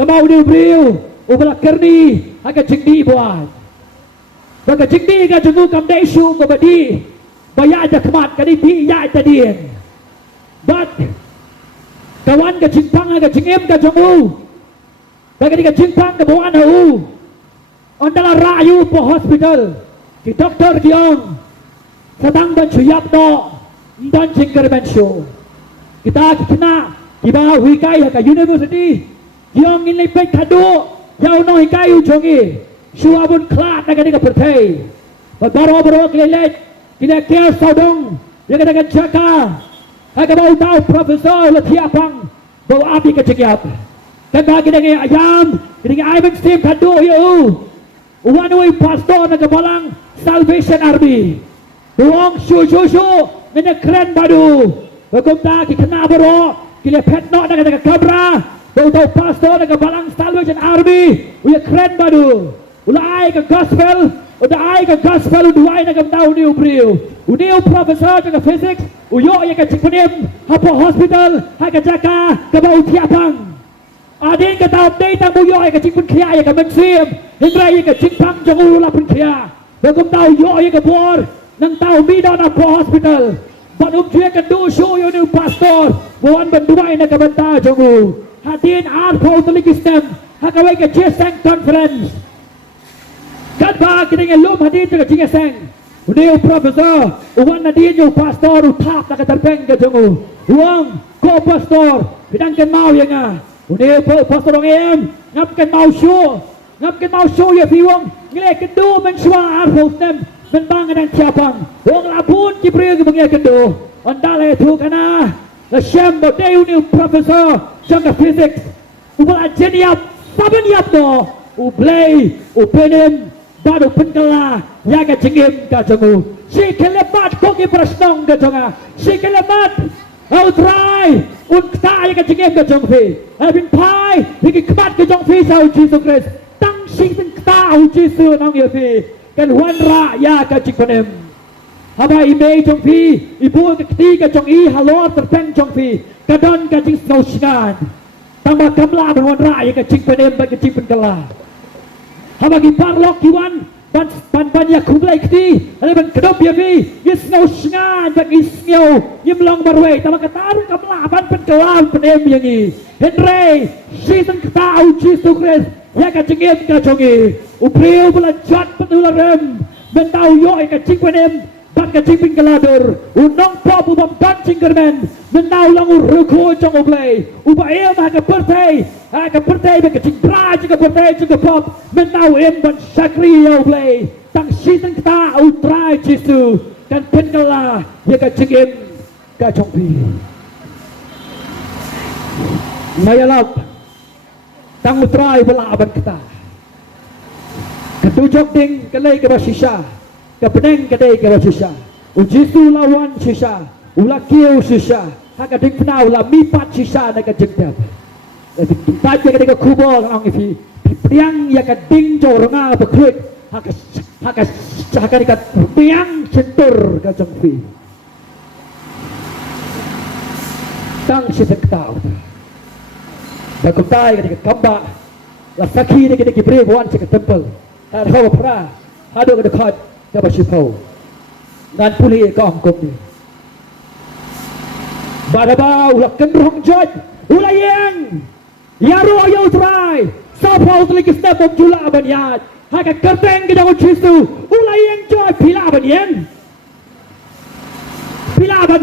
tamau dia beriu, ubala kerni, haka jingdi buat. Baka jingdi ka jungu kam desu ko badi, baya aja kemat kadi di ya aja dien. But kawan ka jingpang ka jingem ka jungu, baka di ka jingpang ka bawan hau, ondala rayu po hospital, ki doktor kiong, sedang ban suyap do, dan jingker ban show. Kita kena kiba huikai ka university yang in lepek kado yang no hikai ujongi suabun klat na kani ka pertai baro klelet kina kia saudong ya kada jaka ka bau tau profesor la tiapang bau api ka cekiap kan bagi dengan ayam dengan ayam steam kado yo uwanui pastor na balang Salvation Army buang shu dengan keren baru Bagumta ki kena baro kile pet no daga kabra bau pastor daga balang Salvation Army uya keren badu ulai ka gospel udah ka gospel uduai daga tau ni ubriu udiu professor daga physics uyo ya ka cikpenim hapo hospital ha ka jaka ka bau tiapang adin ka tau dei tang uyo ya ka cikpen kia ya ka mensim hindra ya ka cikpang jangu la pen kia bagumta uyo ya ka bor nang tau mi do na po hospital Panum dia kan do show yo ni pastor buan banduai na kabanta jogu hadin ar po telikistem hakawai ka jeseng conference kan ba kini lum hadin ka jeseng udio professor uwan na din yo pastor utap na katarpeng ka jogu uang ko pastor bidang kan mau ya nga udio pastor ngem ngap kan mau show ya piwang ngile kan do men shwa ar po tem Menbang dan tiapang, orang labun kipriu ke bengia kendo, andale tu kana, la shem bodeu ni professor, jangka physics, ubal ajeniap, saban yap do, ublay, upenem, baru penkala, yaga jengim ka jongu, si kelebat koki prasnong ka jonga, si kelebat, outrai, unkta yaga jengim ka jongfi, abin pai, hiki kemat ka jongfi sau Jesus Christ, tang sing penkta au Jesus nong yafi. Kan wan ra ya ka cikpenem haba ime jong phi ibu ka kti ka jong I halor terpeng jong phi kadon ka jing snowshan tamba kamla ban wan ra ya ka cikpenem ba ka cikpen kala haba ki parlok ki wan ban ya kumlai kti ale ban kedop ya phi ya snowshan ba ki snyo yim long barwe tamba ka tarun kamla ban pen kala penem yang I henre season kta au Jesus Christ ya ka jingem ka jongi upriu bulan jat betularem bentau yo ka cikpenem ban ka ching bin galador unong pop ubam ban chinggermen menau lang ruko jong oblay uba em ha ka pertai ba ka ching bra ka pertai ka pop menau em ban sakri oblay tang season ta utrai jisu kan pengala ya ka ching em ka chong pi mayalap tang utrai bala ban kita ketujok ding kalay ka basisya kapeneng kadai ka basisya ujisu lawan sisya ulakiu sisya hakadik pnau la mipat sisya na ka jengtap kita je kadai ka kubol ang ifi piang ya ka ding jornga bekrit haka ka piang sentur ka jengfi tang sisektaw bakumtai kadai ka kamba la sakhi ni kadai ki brave one ka temple ta ho pra hado ka dekat ka basipau ngan puli ka angkop ni badaba ulak kendrong joj ulayeng yaro ayo try sapau tlik step of jula banyat haka kerteng ke daun chisu ulayeng joj pila banyen pila ban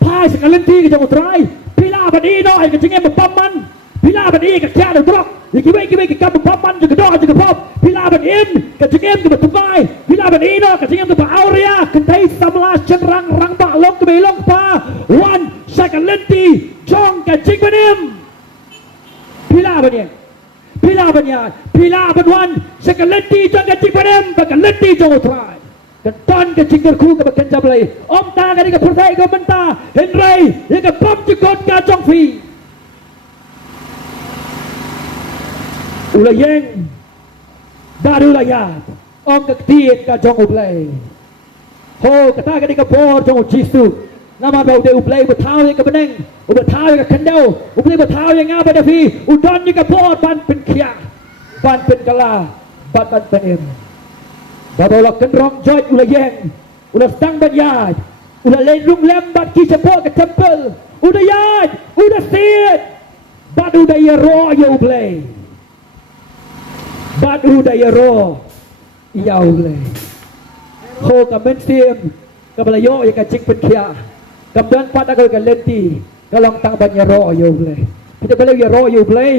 pai sekalenti ke daun try pila ban ino ai ke jengem paman pila ban i ke kya do drok ikibai ke kap paman je kedok je pop pila ban in ke jengem ke betubai pila ban ino ke jengem ke aurea kentai samla cenrang rang ba long ke belong pa one sekalenti jong ke jingbanim pila ban one sekalenti jong ke jingbanim bakalenti jong try keton ke jingger ku ke bakan jablai om ta ke pertai ke benta henry ye ke pom jikot ka jong fi ulayeng baru layat om ke tiet ka jong ublay ho kata ke ka por jong jisu nama bau de ublay betau ye ke beneng betau ye ke kendau ublay betau ye ngapa da fi udon ye ke por ban pen kia ban pen kala ban penem babolak kendrong joj ulayeng udah stang banyad udah lendung lembat ki sepo ke temple udah yad udah tiet badu da ye ro ye ublay badu da ye ro ya ublay ho ka mensim ka balayo ye ka jing pen kia kamdan pada ka lenti kalong tang banya ro ye ublay kita balayo ye ro ye ublay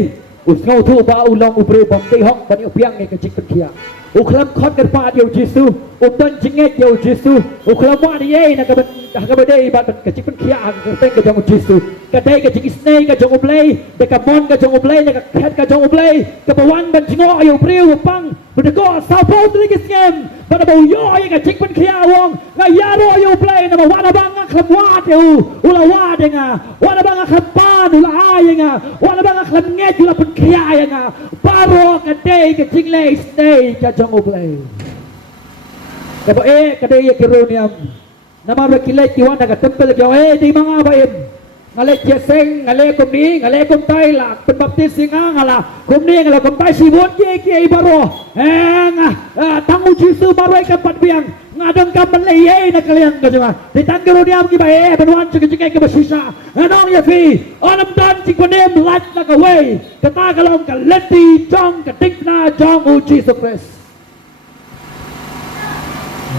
usngau thu ba ulong ubre bom ti hok ban upiang ye ka jing pen kia uklam khot kan pa yo jisu dan jinget yo jisu uklam wa ni ye na ka badai ba ka jing pen kia ka teng ka jong jisu ka dai ka jing snai ka jong ublay de ka mon ka jong ublay ka khet ka jong ublay ka bawan ban jingo yo priu pang bedego sa po tri ki scam ba ba yo ye ka jing pen kia wong nga ya ro yo ublay na ba wa bang kham wa te ula wa de nga wa bang kham pa ula ay nga wa bang kham nget ula pen kia nga paro ka dai ka jing lay snai ka jong ublay ka ba ka dai ye kironiam nama berkilai kiwan daga tempel jauh di mga baim ngale jeseng ngale kumni ngale kumtai la penbaptis singa ngala kumni ngala kumtai sibun ki baro tangu jisu baro ka patbiang ngadang ka banleye na kalian ka jema ditangero diam ki bae banwan cike ke basisa anong ya fi onam dan cik panem lat na ka way kata kalong ka leti jong ka tikna jong u Jesus Christ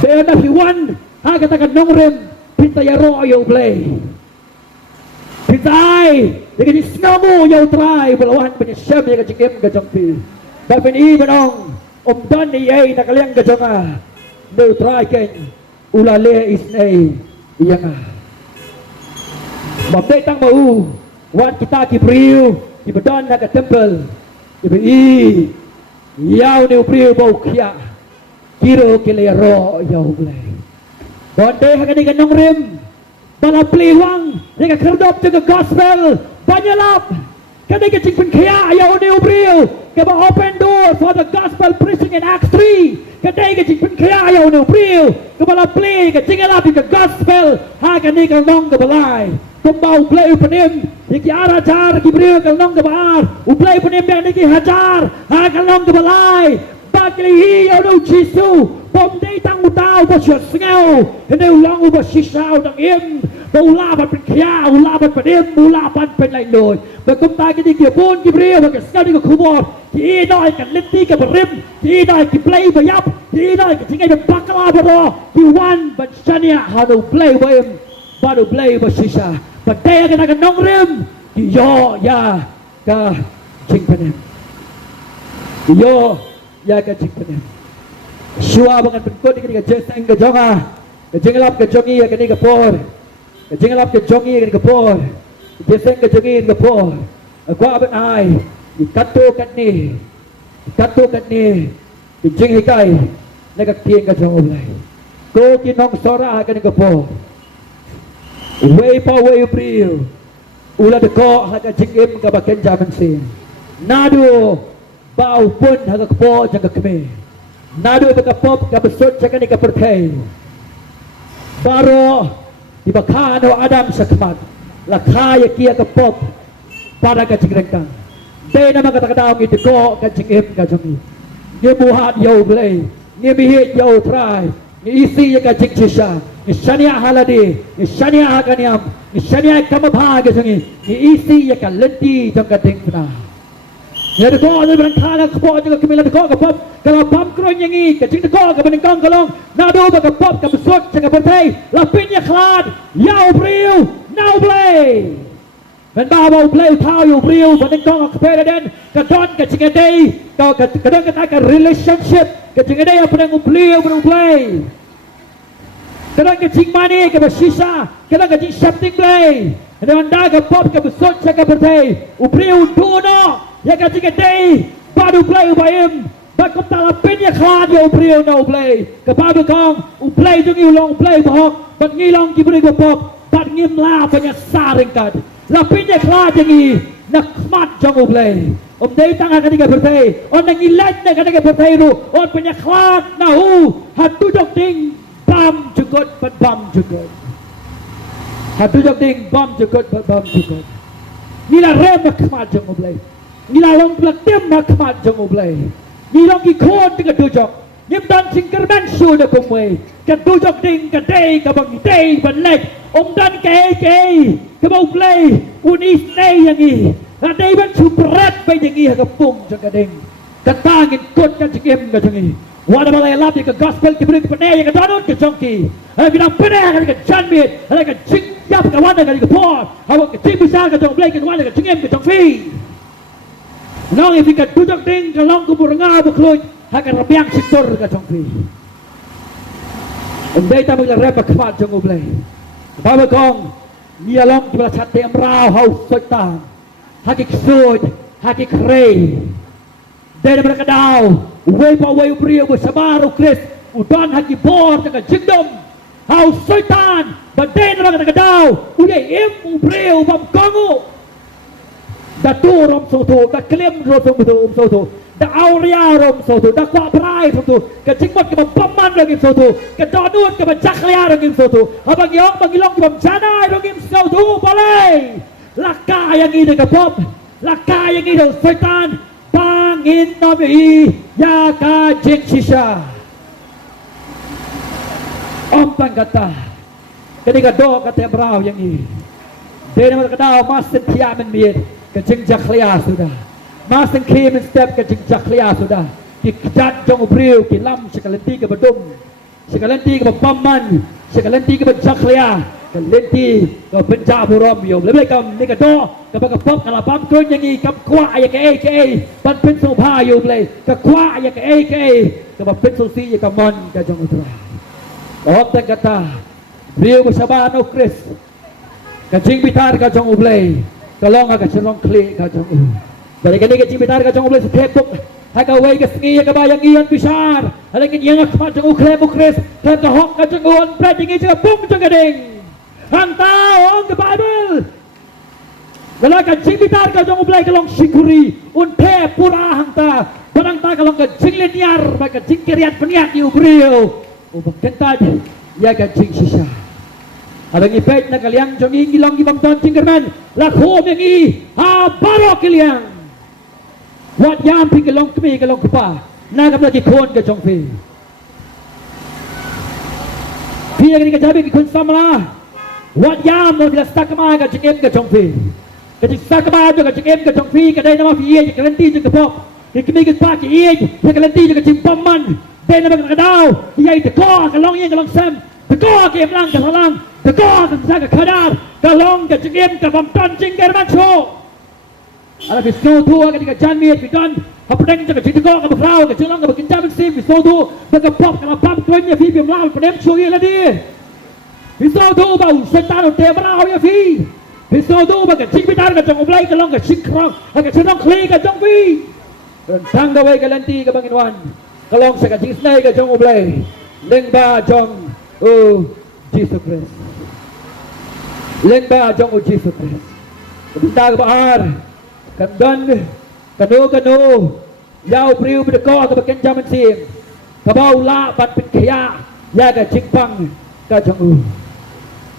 Bena fi one ha katakan nongrem pinta ya ro yo play pintai jadi snamu yo try belawan penyesyam ya kacikem ka jongpi ba peni banong dan ni ay nakaliang ka jonga no try ken ulale isnay iya nga mabday tang mau wan kita ki priu ki badan na ka temple ki yaw ni priu bau kia kiro kile ro yo play Bonde hagani ganong rim bala pliwang yang kerdop jaga gospel banyalap kadai ke cingpen kia ayaw ni ubril kaba open door for the gospel preaching in Acts 3 kadai ke cingpen kia ayaw ni ubril kabala pli ke cingalap ke gospel hagani ganong kabalay tumbau play upanim iki arajar kibril ganong kabar uplay upanim yang niki hajar haganong kabalay bakli hiyo no jisu bom day tang utau ba syot sngau hene ulang uba sisau dang im ba ulaban pen kia ulaban pen im ulaban pen lai noi ba kum ta ki ki pun ki brio ba ka skadi ko khubot ki doi kan litti ka brim ki doi ki play ba yap Di nói cái chính cái bakla bro. Di wan but shania hadu play với em. Baru play với shisha. But đây cái này nong rim. Di yo ya ka chính penem. Di yo ya ka chính penem. Shua bangan penkot ini ka jeseng ka jonga. Ka jengelap ka jongi ka ni ka por. Ka jengelap ka jongi ka ni ka por. Jeseng ka jongi ka por. Kwa abang ai. Di katu kat ni. Katu kat ni jing hikai nak tieng ka jong ulai ko kinong sora ka ni kapo way pa way priu ula de ko ha ka jingim ka baken jaman sin nadu bau pun ha ka kapo jang ka keme nadu ka kapo ka besot jang ni ka perthai baro di bakano adam sakmat la khaya kia ka pop para ka jingrengkang đây là mga katagadaw ng itiko kajingim kajami. Ni buhat yaw blay, ni mihit yaw try, ni isi ya kajingchisha, ni shania haladi, ni shania hakanyam, ni shania kamabha kajami, ni isi ya kalenti jang kating na. Ni ada ko ada berangkala kapo juga kemilan ko kapop, kalau pam kron yang i kajing ko kabaningkang kalong, nado ba kapop kabusot sa kabertay, lapin ya klad, yaw briu, now blay. Men bawa play thaoอยู่ real มันต้องกับเพลเดนกระดอนกับจิงเดย์ก็กระดอนกับการ relationship กับจิงเดย์เป็นง play เป็นง play กระดอนกับจิงมานี่กับชิชากระดอนกับจิง something play กระดอนได้กับ pop กับสดกับประเทศอุปริวดูเนาะอยากกับจิงเดย์บาดู play ไปเอ็มบัดกับตาลเป็นยาคลาดอยู่อุปริว no play กับบาดูกองอุ play จงอยู่ลง play บอกบัดงี้ลองกิบริกับ pop บัดงี้ลาเป็นยาซาเริงกันLapinnya kelad yang ini nak mat jangan play. Day tangga ketika bertay, orang ngilat nak ketika bertay itu, orang punya kelad nahu hatu jok ding bam cukup bam cukup. Hatu jok ding bam cukup bam cukup. Nila rem nak mat jangan play. Nila long pelatim nak mat jangan play. Nila ikut dengan dujok. Nim dan singkerman sudah kumai. Kedujok ding kedai kabang day benek. Dan kei kabau play unis day yang ini. Ada iban superat bay yang ini kapung jangkadeng. Katangin kot kan jengem kan jengi. Wada balai lap ke gospel diberi ke penai yang kedanun ke jongki. Ada bilang penai kan ke janmit. Ada ke jing yap ke wada kan ke pot. Awak ke jing besar ke jong play ke wada ke jengem ke jongfi. Nong if ikan dujok ding kalong kubur ngah bukloi. Hakan rabiang sitor ke jongfi. Day tamu la rep kemat jong play. Bapa kong ni along di belah cate amrau haus soitan hakik sud hakik rei dari mereka dau way pa way brio bersamaru kris udan hakik bor dengan jingdom haus soitan badai mereka dau uye im brio bam kongu datu rom soto da klem rom soto da auria rom soto da kwa prai soto ke jingmot ke paman lagi soto ke donut ke bacaklia lagi soto abang yong bang ilong ke bamjana lagi soto balai laka yang ini ke pop laka yang ini setan bangin nabi ya ka jing shisha om tang kata ketika do kata brau yang ini dia nama kedau mas setia menmiet ke jing jaklia sudah Masing kim step ke jaklia sudah dikejat jong ubriu kilam sekalenti ke bedum sekalenti ke paman sekalenti ke jaklia kalenti ke penjaburom yo lebih kam ni ke do ke bakapop kala pam kun yang i kam kwa ya ke ban pen so pha yo play ke kwa ya ke ke ba pen so si ya ka mon ke jong utra oh ta kata briu bersabano kris ke jing bitar ke jong uplay kalong ka chelong kli ke jong Balik ini ke cibitar ke jong ublay sa Facebook. Haka way ke sengi ke bayang iyan bisar. Halakin yang akmat jong uklem ukris. Klem ke hok ke jong uon pred ingi jong bung jong gading. Hang tao on the Bible. Wala ka cibitar ke jong ublay kalong sikuri. Unte pura hang ta. Barang ta kalong ke jing linyar. Baka jing kiriat peniat di ubriyo. Ubang kentad. Ya ka jing sisa. Ada ngipet na kaliang jong ingi long ibang ton cingkerman. Lakom yang i. Ha barok kiliang. Wat yam pi kelong kemi kelong kepa na kam lagi kon ke jong pi pi lagi ke jabi ke kun samla wat yam no bila stakma ke jengem ke jong pi ke stakma jo ke jengem ke jong pi ke dai nama pi ye ke lenti je ke pop ke kemi ke pa ke ye ke lenti je ke jimpaman Then naman nakadaw, iyay deko, kalong iyang kalong sem, deko, kiyam lang, kasalang, deko, kansa ka kadar, kalong, kajigim, kabamton, jinggar manso. Alam, Visno tu, ketika janmir, bidan, hapedeng, jaga jitiko, kabafrau, kajilang, kabakinjam, sim, Visno tu, bagapop, kalapap, tuanya, fi, bimlau, penem, syuri, ladi. Visno tu, bau, setan, tebrau, ya, fi. Visno tu, bagajing, bidan, kajong ublay, kalong, kajing, krong, kajong, kli, kajong, fi. Rentang gawai kalanti, kabanginwan. Kalong sa kajing snay ka jong ublay. Leng ba jong Jesus Christ. Leng ba jong Jesus Christ. Kabinta ka baar. Kandan. Kanu. Yaw priw bidako ka bakin jaman sim. Kabaw la bat pit kaya. Ya ka jingpang ka jong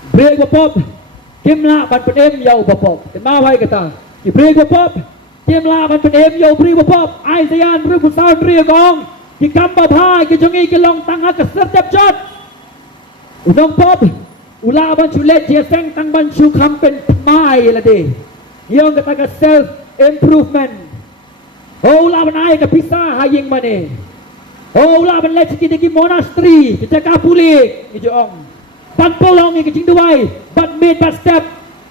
Break bapop. Kim la bat penem yaw bapop. Kenmawai kata. Ki break bapop. Kim la bat penem yaw break bapop. Ai sayan break pusaun break gong. Ki kamba bhai ki jongi ki long tangha ka sertap jot unong pop ula ban chulet je seng tang ban chu kham pen mai la de yong ka ka self improvement ho ula ban ai ka pisa haying mane ho ula ban let ki ki monastery ki ka pulik ki jong pan polong ki jing duai bat made bat step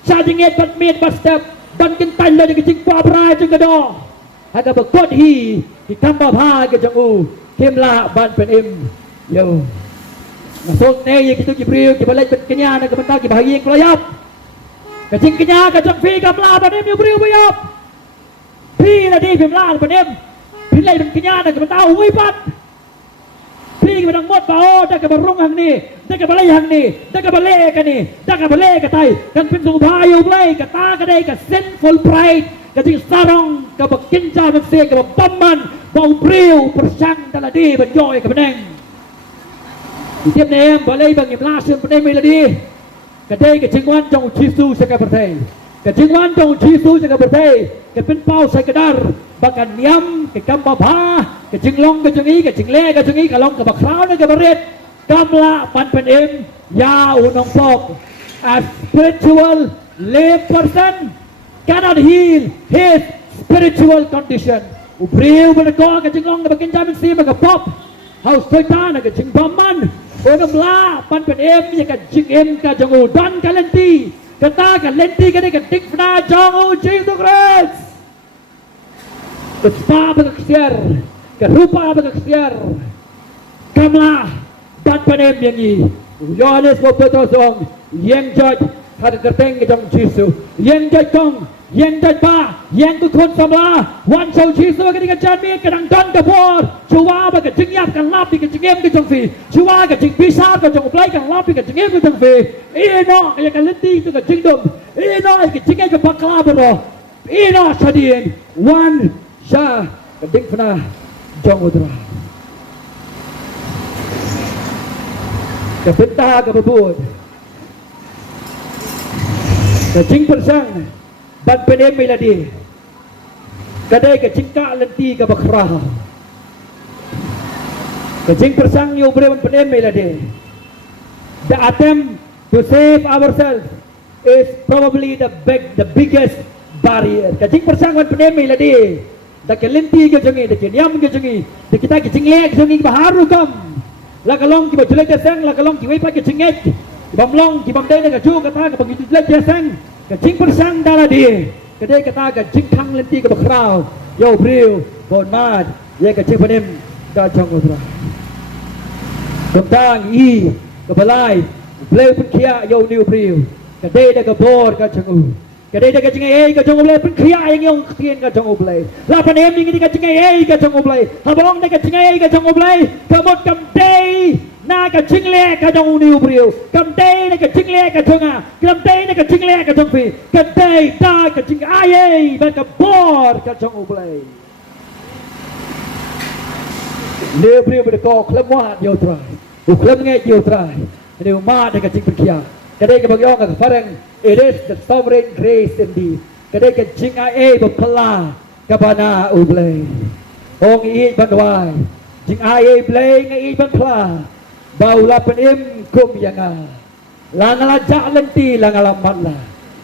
charging it bat made bat step ban kin tan le ki jing pa brai jing ka do aga bakot hi ki kamba bha ke jong kim la ban pen im yo masuk ne ye kitu Jibril ki balai pen kenya na kemental ki bahagi yang kelayap kacing kenya kacang fi kam la ban im Jibril bayap fi la di film la ban im fi lai pen kenya na kemental hui pat fi ki badang mot bao dak ka barung hang ni dak ka balai hang ni dak ka balai ka ni dak ka balai ka tai kan pen sung bhayu balai ka ta ka dei ka sinful pride kacing sarong ka bakinja man se ka bamman bau priu persang daladi benjoy ka beneng tiếp nem balai bang im la sim beneng meladi kadai ka jingwan jong jisu sa ka pertai ka jingwan jong jisu sa ka pertai ka pen pau sai kadar bakan niam ka kamba bha ka jinglong ka jingi ka jingle ka jingi ka long ka bakrau na ka baret kamla pan pen im ya unong pok a spiritual lay person cannot heal his spiritual condition. Ubriu berko ka jingong na bakin jamin si mga pop. Haus toita na ka jingbaman. O na mla pan pen em ya ka jingem ka jong don ka lenti. Kata ka lenti ka ka tik na jong Jesus Christ. Ka spa ba ka ksiar. Ka rupa ba ka ksiar. Kamla dan pen em yang i. Yohanes mo potosong yang judge had kerteng ke jong Jesus. Yang judge kong yang judge ba yang ku kon samla wan so Jesus ka ding jan mi ka dang don ka bor chuwa ba ka jingyap kan lap ka jingem ka jong fi chuwa ka jing bisa ka jong plai kan lap ka jingem ka jong fi ino ka lenti tu ka jingdom ino ka jingem ka bakla bro ino sadien wan sha ka ding fna jong udra ka benta ka babud ka jing persang ban penem meladi kadai ka cingka lenti ka bakra ka jing persang yo bre ban penem meladi the attempt to save ourselves is probably the biggest barrier ka jing persang ban penem meladi da ka lenti ka jongi da niam ka jongi da kita ki jingle ka jongi baharu kam la kalong ki bajule ka sang la kalong ki wei pa ka jinget bamlong ki bamdai ka ju ka ta ka bagi jule ka sang ka jing persang daladi kadai kata ka jing khang lenti ka bakrau yo briu bon mad ye ka jing panim da jong udra tang i ka balai play pun kia yo new briu kadai da ka bor ka jong kadai da ka jing ei ka jong play pun kia yang yong kien ka jong play la panem ni ka jing ei ka jong play habong da ka jing ei ka jong play ka mot kam dei na ka jingle ka jong new briu kam dei na ka jingle ka jonga kam dei na ka jingle ka jong fi ka dei da ka jing ai ba ka bor ka jong play new briu ba ko khlem wa yo trai u khlem nge yo trai new ma da ka jing kia ka dei ka bang yong ka farang it is the sovereign grace indeed ka dei ka jing ai ba khala ka bana u play ong i ban wai jing ai play ngai ban khala baula penim kum yanga langala ja lenti langala matla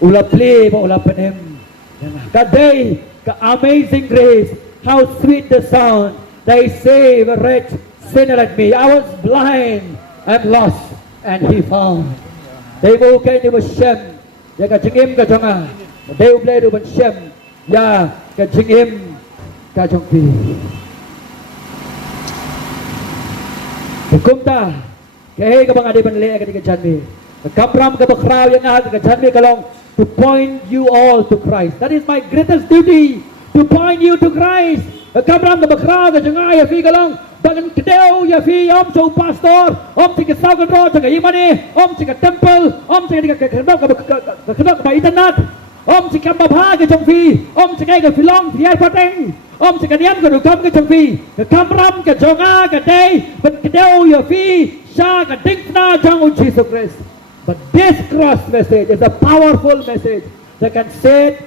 ula play ba ula penim kadai ka amazing grace how sweet the sound they save a wretch sinner like me. I was blind and lost, and He found. They will get you Shem. Ya ka ching im ka chong a. They will play to Shem. Ya ka ching im ka chong pi. Kumta. Kaya ka bang adi ban le ka di ka chan mi. Kapram ka bakraw yang nga ka chan mi kalong to point you all to Christ. That is my greatest duty, to point you to Christ. Kapram ka bakraw ka changa ya fi kalong bagan kedeu ya fi om so pastor om tika saw kan ro changa imani om tika temple om tika ka kedok ka internet om tika babha ka chong fi om tika ka filong fiar pateng om tika niam ka dukam ka chong fi ka kamram ka changa ka dei ban kedeu ya fi sha ka dingna jang Jesus Christ. But this cross message is a powerful message that can save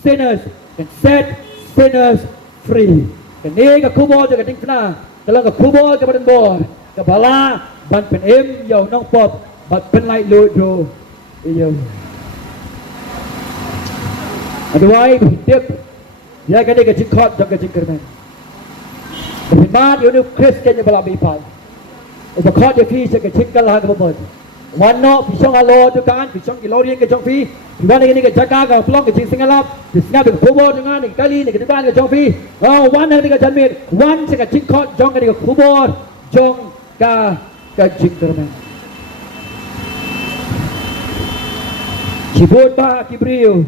sinners, can set sinners free. Kani ka kubol ka ting na, kalau ka kubol ka badan bor, ka bala ban pen im yo nong pop, bat pen lai lo do iyo. Aduai hidip, ya kani ka jingkot jang ka jingkerman. Berhimat yo nu Kristen yo bala bipal. Ubakot yo fi sa ka jingkal ha ka babod. Wan no pisong alo tu kan pisong kilorian ke jong fi wan ni ke jaga ka plong ke jing singalap disna be kubo dengan ni kali ni ke depan ke jong fi wan ni ke janmir wan se ka jing khot jong ke kubo jong ka jing kerman Kibut ba kibriu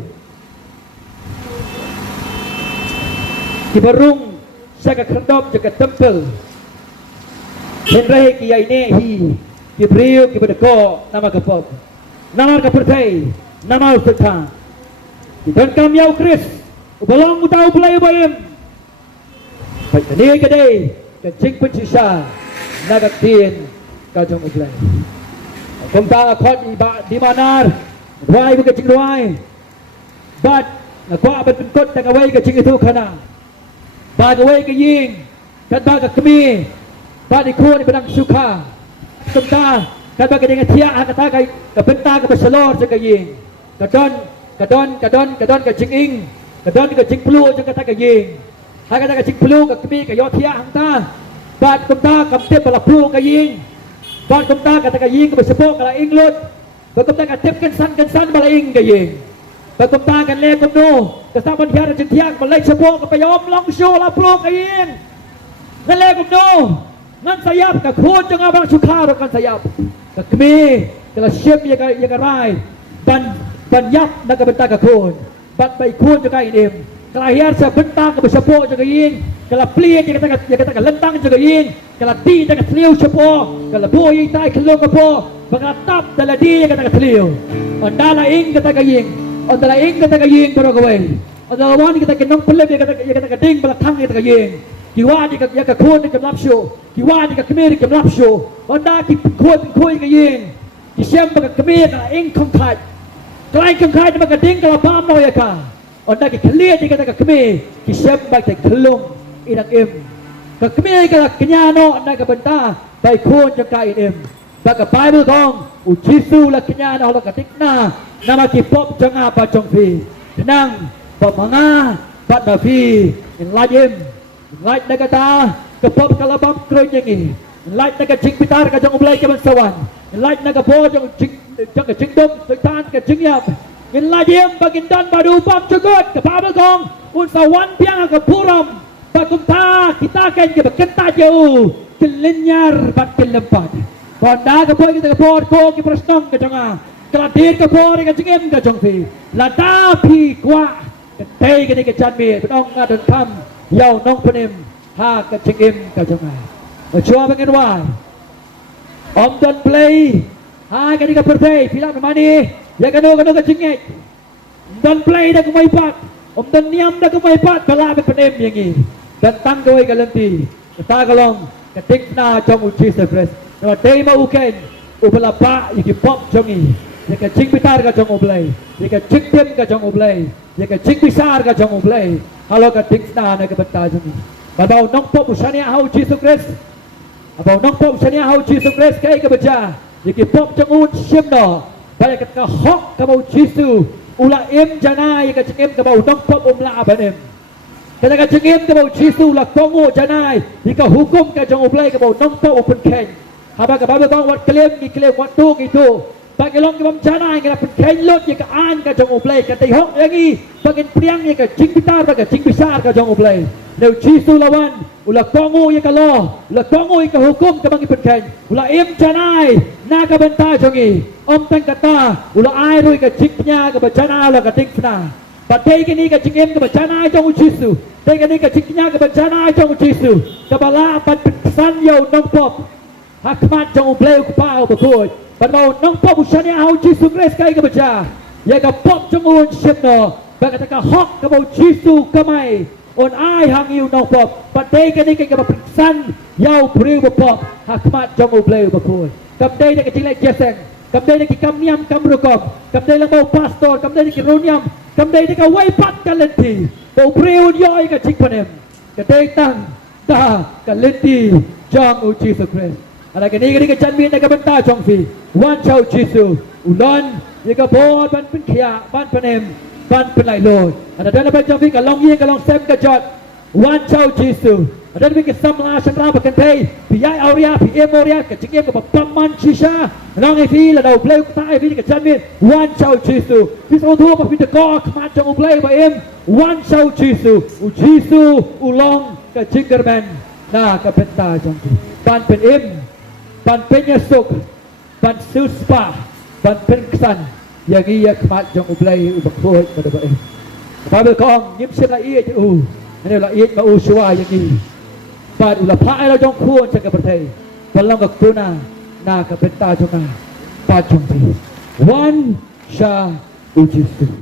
kibarung sa ka khandop ke temple henre ki ai ne hi Kibriu kibadako nama kapot nama kapertai nama ustadha dan kam yau Chris ubalong utau play bayem pai tani kadai ka jing pensisa nagak tin ka jong ublai kumpa khot di manar wai bu ka jing wai bat na kwa bat kot ta ka wai ka jing itu kana ba ka wai ka ying kat ba ka kemi ba di ko ni badang suka Tumta, kata dengan tiak kata kai kebenta ke berselor je kaying. Kadon ke jinging. Kadon ke jingplu je kata kaying. Ha kata ke jingplu ke kemi ke yo tiak hangta. Bat tumta kamtip bala plu kaying. Bat tumta kata kaying ke bersepok kala inglut. Bat tumta ka tip kensan bala ing kaying. Bat tumta kan le kumno. Kesaban hiar je tiak balai sepok ke payom long show la plu kaying. Le kumno. Ngan sayap ka khun jang abang sukar kan sayap ka kemi kala ship ya ka rai ban yap na ka benta ka khun bat bai khun jang inim kala hiar sa benta ka besapo jang yin kala pli ya kata ka lentang jang yin kala ti jang tliu sapo kala boy tai khlo ka po baka tap dala di ya kata ka tliu ondala ing kata ka yin ondala ing kata ka yin baro ka wai ondala wan kata ka nong pele ya kata ka ding bala thang ya kata ka yin Kiwadi ka ya ka khun ka lapsho kiwadi ka kemir ka lapsho onda ki khoi ka yin ki sem ka kemir ka ing khong khat klai khong khat ma ka ding ka bam no ya ka onda ki khlia di ka kemir ki sem ba ka khlung inang im ka kemir ka kenya no onda ka benta bai khun ja ka im ba ka bible gong u jisu la kenya no la ka tikna nama ki pop janga ba jong phi tenang ba manga ba na phi in lajim Like na kata kapop kalabam kroy nyangi. Like na ka jing pitar ka jang ublay ka bansawan. Like na ka po jang ka jingdom sultan ka jingyap. In lajim bagindan badu pam jugot ka babagong unsawan piang ka puram. Bagumta kita kan ka bakenta jauh kelinyar bat kelempat. Bonda ka po kita ka po ko ki prasnong ka janga. Kaladir ka po ka jingem ka jongfi. Ladapi kwa katay ka ni ka janmi benong nga don pam. Yau nong penim ha ka chingim ka jonga chua bangen wai om don play ha ka ni ka pertai pilam mani ya kanu ka chinget don play da kumai pat om don niam da kumai pat bala be penim yangi dan tang ka wai ka lenti ta ka long ka tik na jong u Jesus Christ no dei ma uken u bala pa yiki pop jongi ya ka ching pitar ka jong oblay ya ka ching tem ka jong oblay ya ka ching pisar ka jong oblay Halo ka tingsna na ka banta jumi. Babaw nong pop usania hau Jesus Christ. Babaw nong pop usania hau Jesus Christ kay ka baja. Yiki pop jang un sim no. Baya ka hok ka baw Jesus. Ula im janay ka chikim ka baw nong pop umla abanim. Kata ka jengim ka bau Jisu la kongo janai. Ika hukum ka jong ublay ka bau nongpo open ken. Haba ka babe bang wat klaim ni klaim wat tung itu. Pagilong ka bam janai ka pen ken lot ka an ka jong ublay ka tay hok yangi. Pagin priang ni ka jing pitar ka jing besar ka jong ublay. Neu Jisu lawan ula kongo ka lo. Ula kongo ka hukum ka bang pen ken. Ula im janai na ka benta jongi. Om tang kata ula ai rui ka jing nya ka ba janai la ka ting fna. Patay kini ka jingim ka bacana jong Jisu. Tay kini ka jingnya ka bacana jong Jisu. Kabala pat san yo nong pop. Hakmat jong bleu ka pao bakod. Panau nong pop usani au Jisu Christ kay ka baca. Ya ka pop jong un shipno. Bakata ka hok ka bau Jisu kamay. On ai hang you nong pop. Patay kini ka san yo priu pop. Hakmat jong bleu bakod. Kapday na ka jingla jeseng. Kapday na ki kamniam kamrukom. Kapday lang bau pastor. Kapday na ki runyam. Kamday ni ka way pat ka lenti. Bau priun yoy ka chik panem. Ka tang da ka lenti jong u Jesus Christ. Ana ka ni ka janmin na ka banta jong fi. Wan chau Jesus. Ulon ye ka bod ban pin khia ban panem ban pin lai lord. Ana dan ba jong fi ka long ye ka long sem ka jot. Wan chau Jesus. Ada ni ka samla shangra ba kan pay. Piyai auria pi emoria ka chingem ka paman shisha. Nang ifi la dau bleu ka tai fi ka janmin. Wan chau Jesus. Bis on thua pa fi de ko ka jong bleu ba em. Wan chau Jesus. U Jesus ulong ka jingerman na ka penta jong tu. Ban pen em. Ban penya suk. Ban suspa. Ban pen ksan. Yang iya ka jong bleu u bakoi ka ba em. Ba be kong nyim sim la ie u. Ini la ie ma u shwa yang i. Bad ulah pakai lo jong kuon cakap bertai. Balang ke tuna na ke penta jong na. Bad jong ti. One sha ujisu.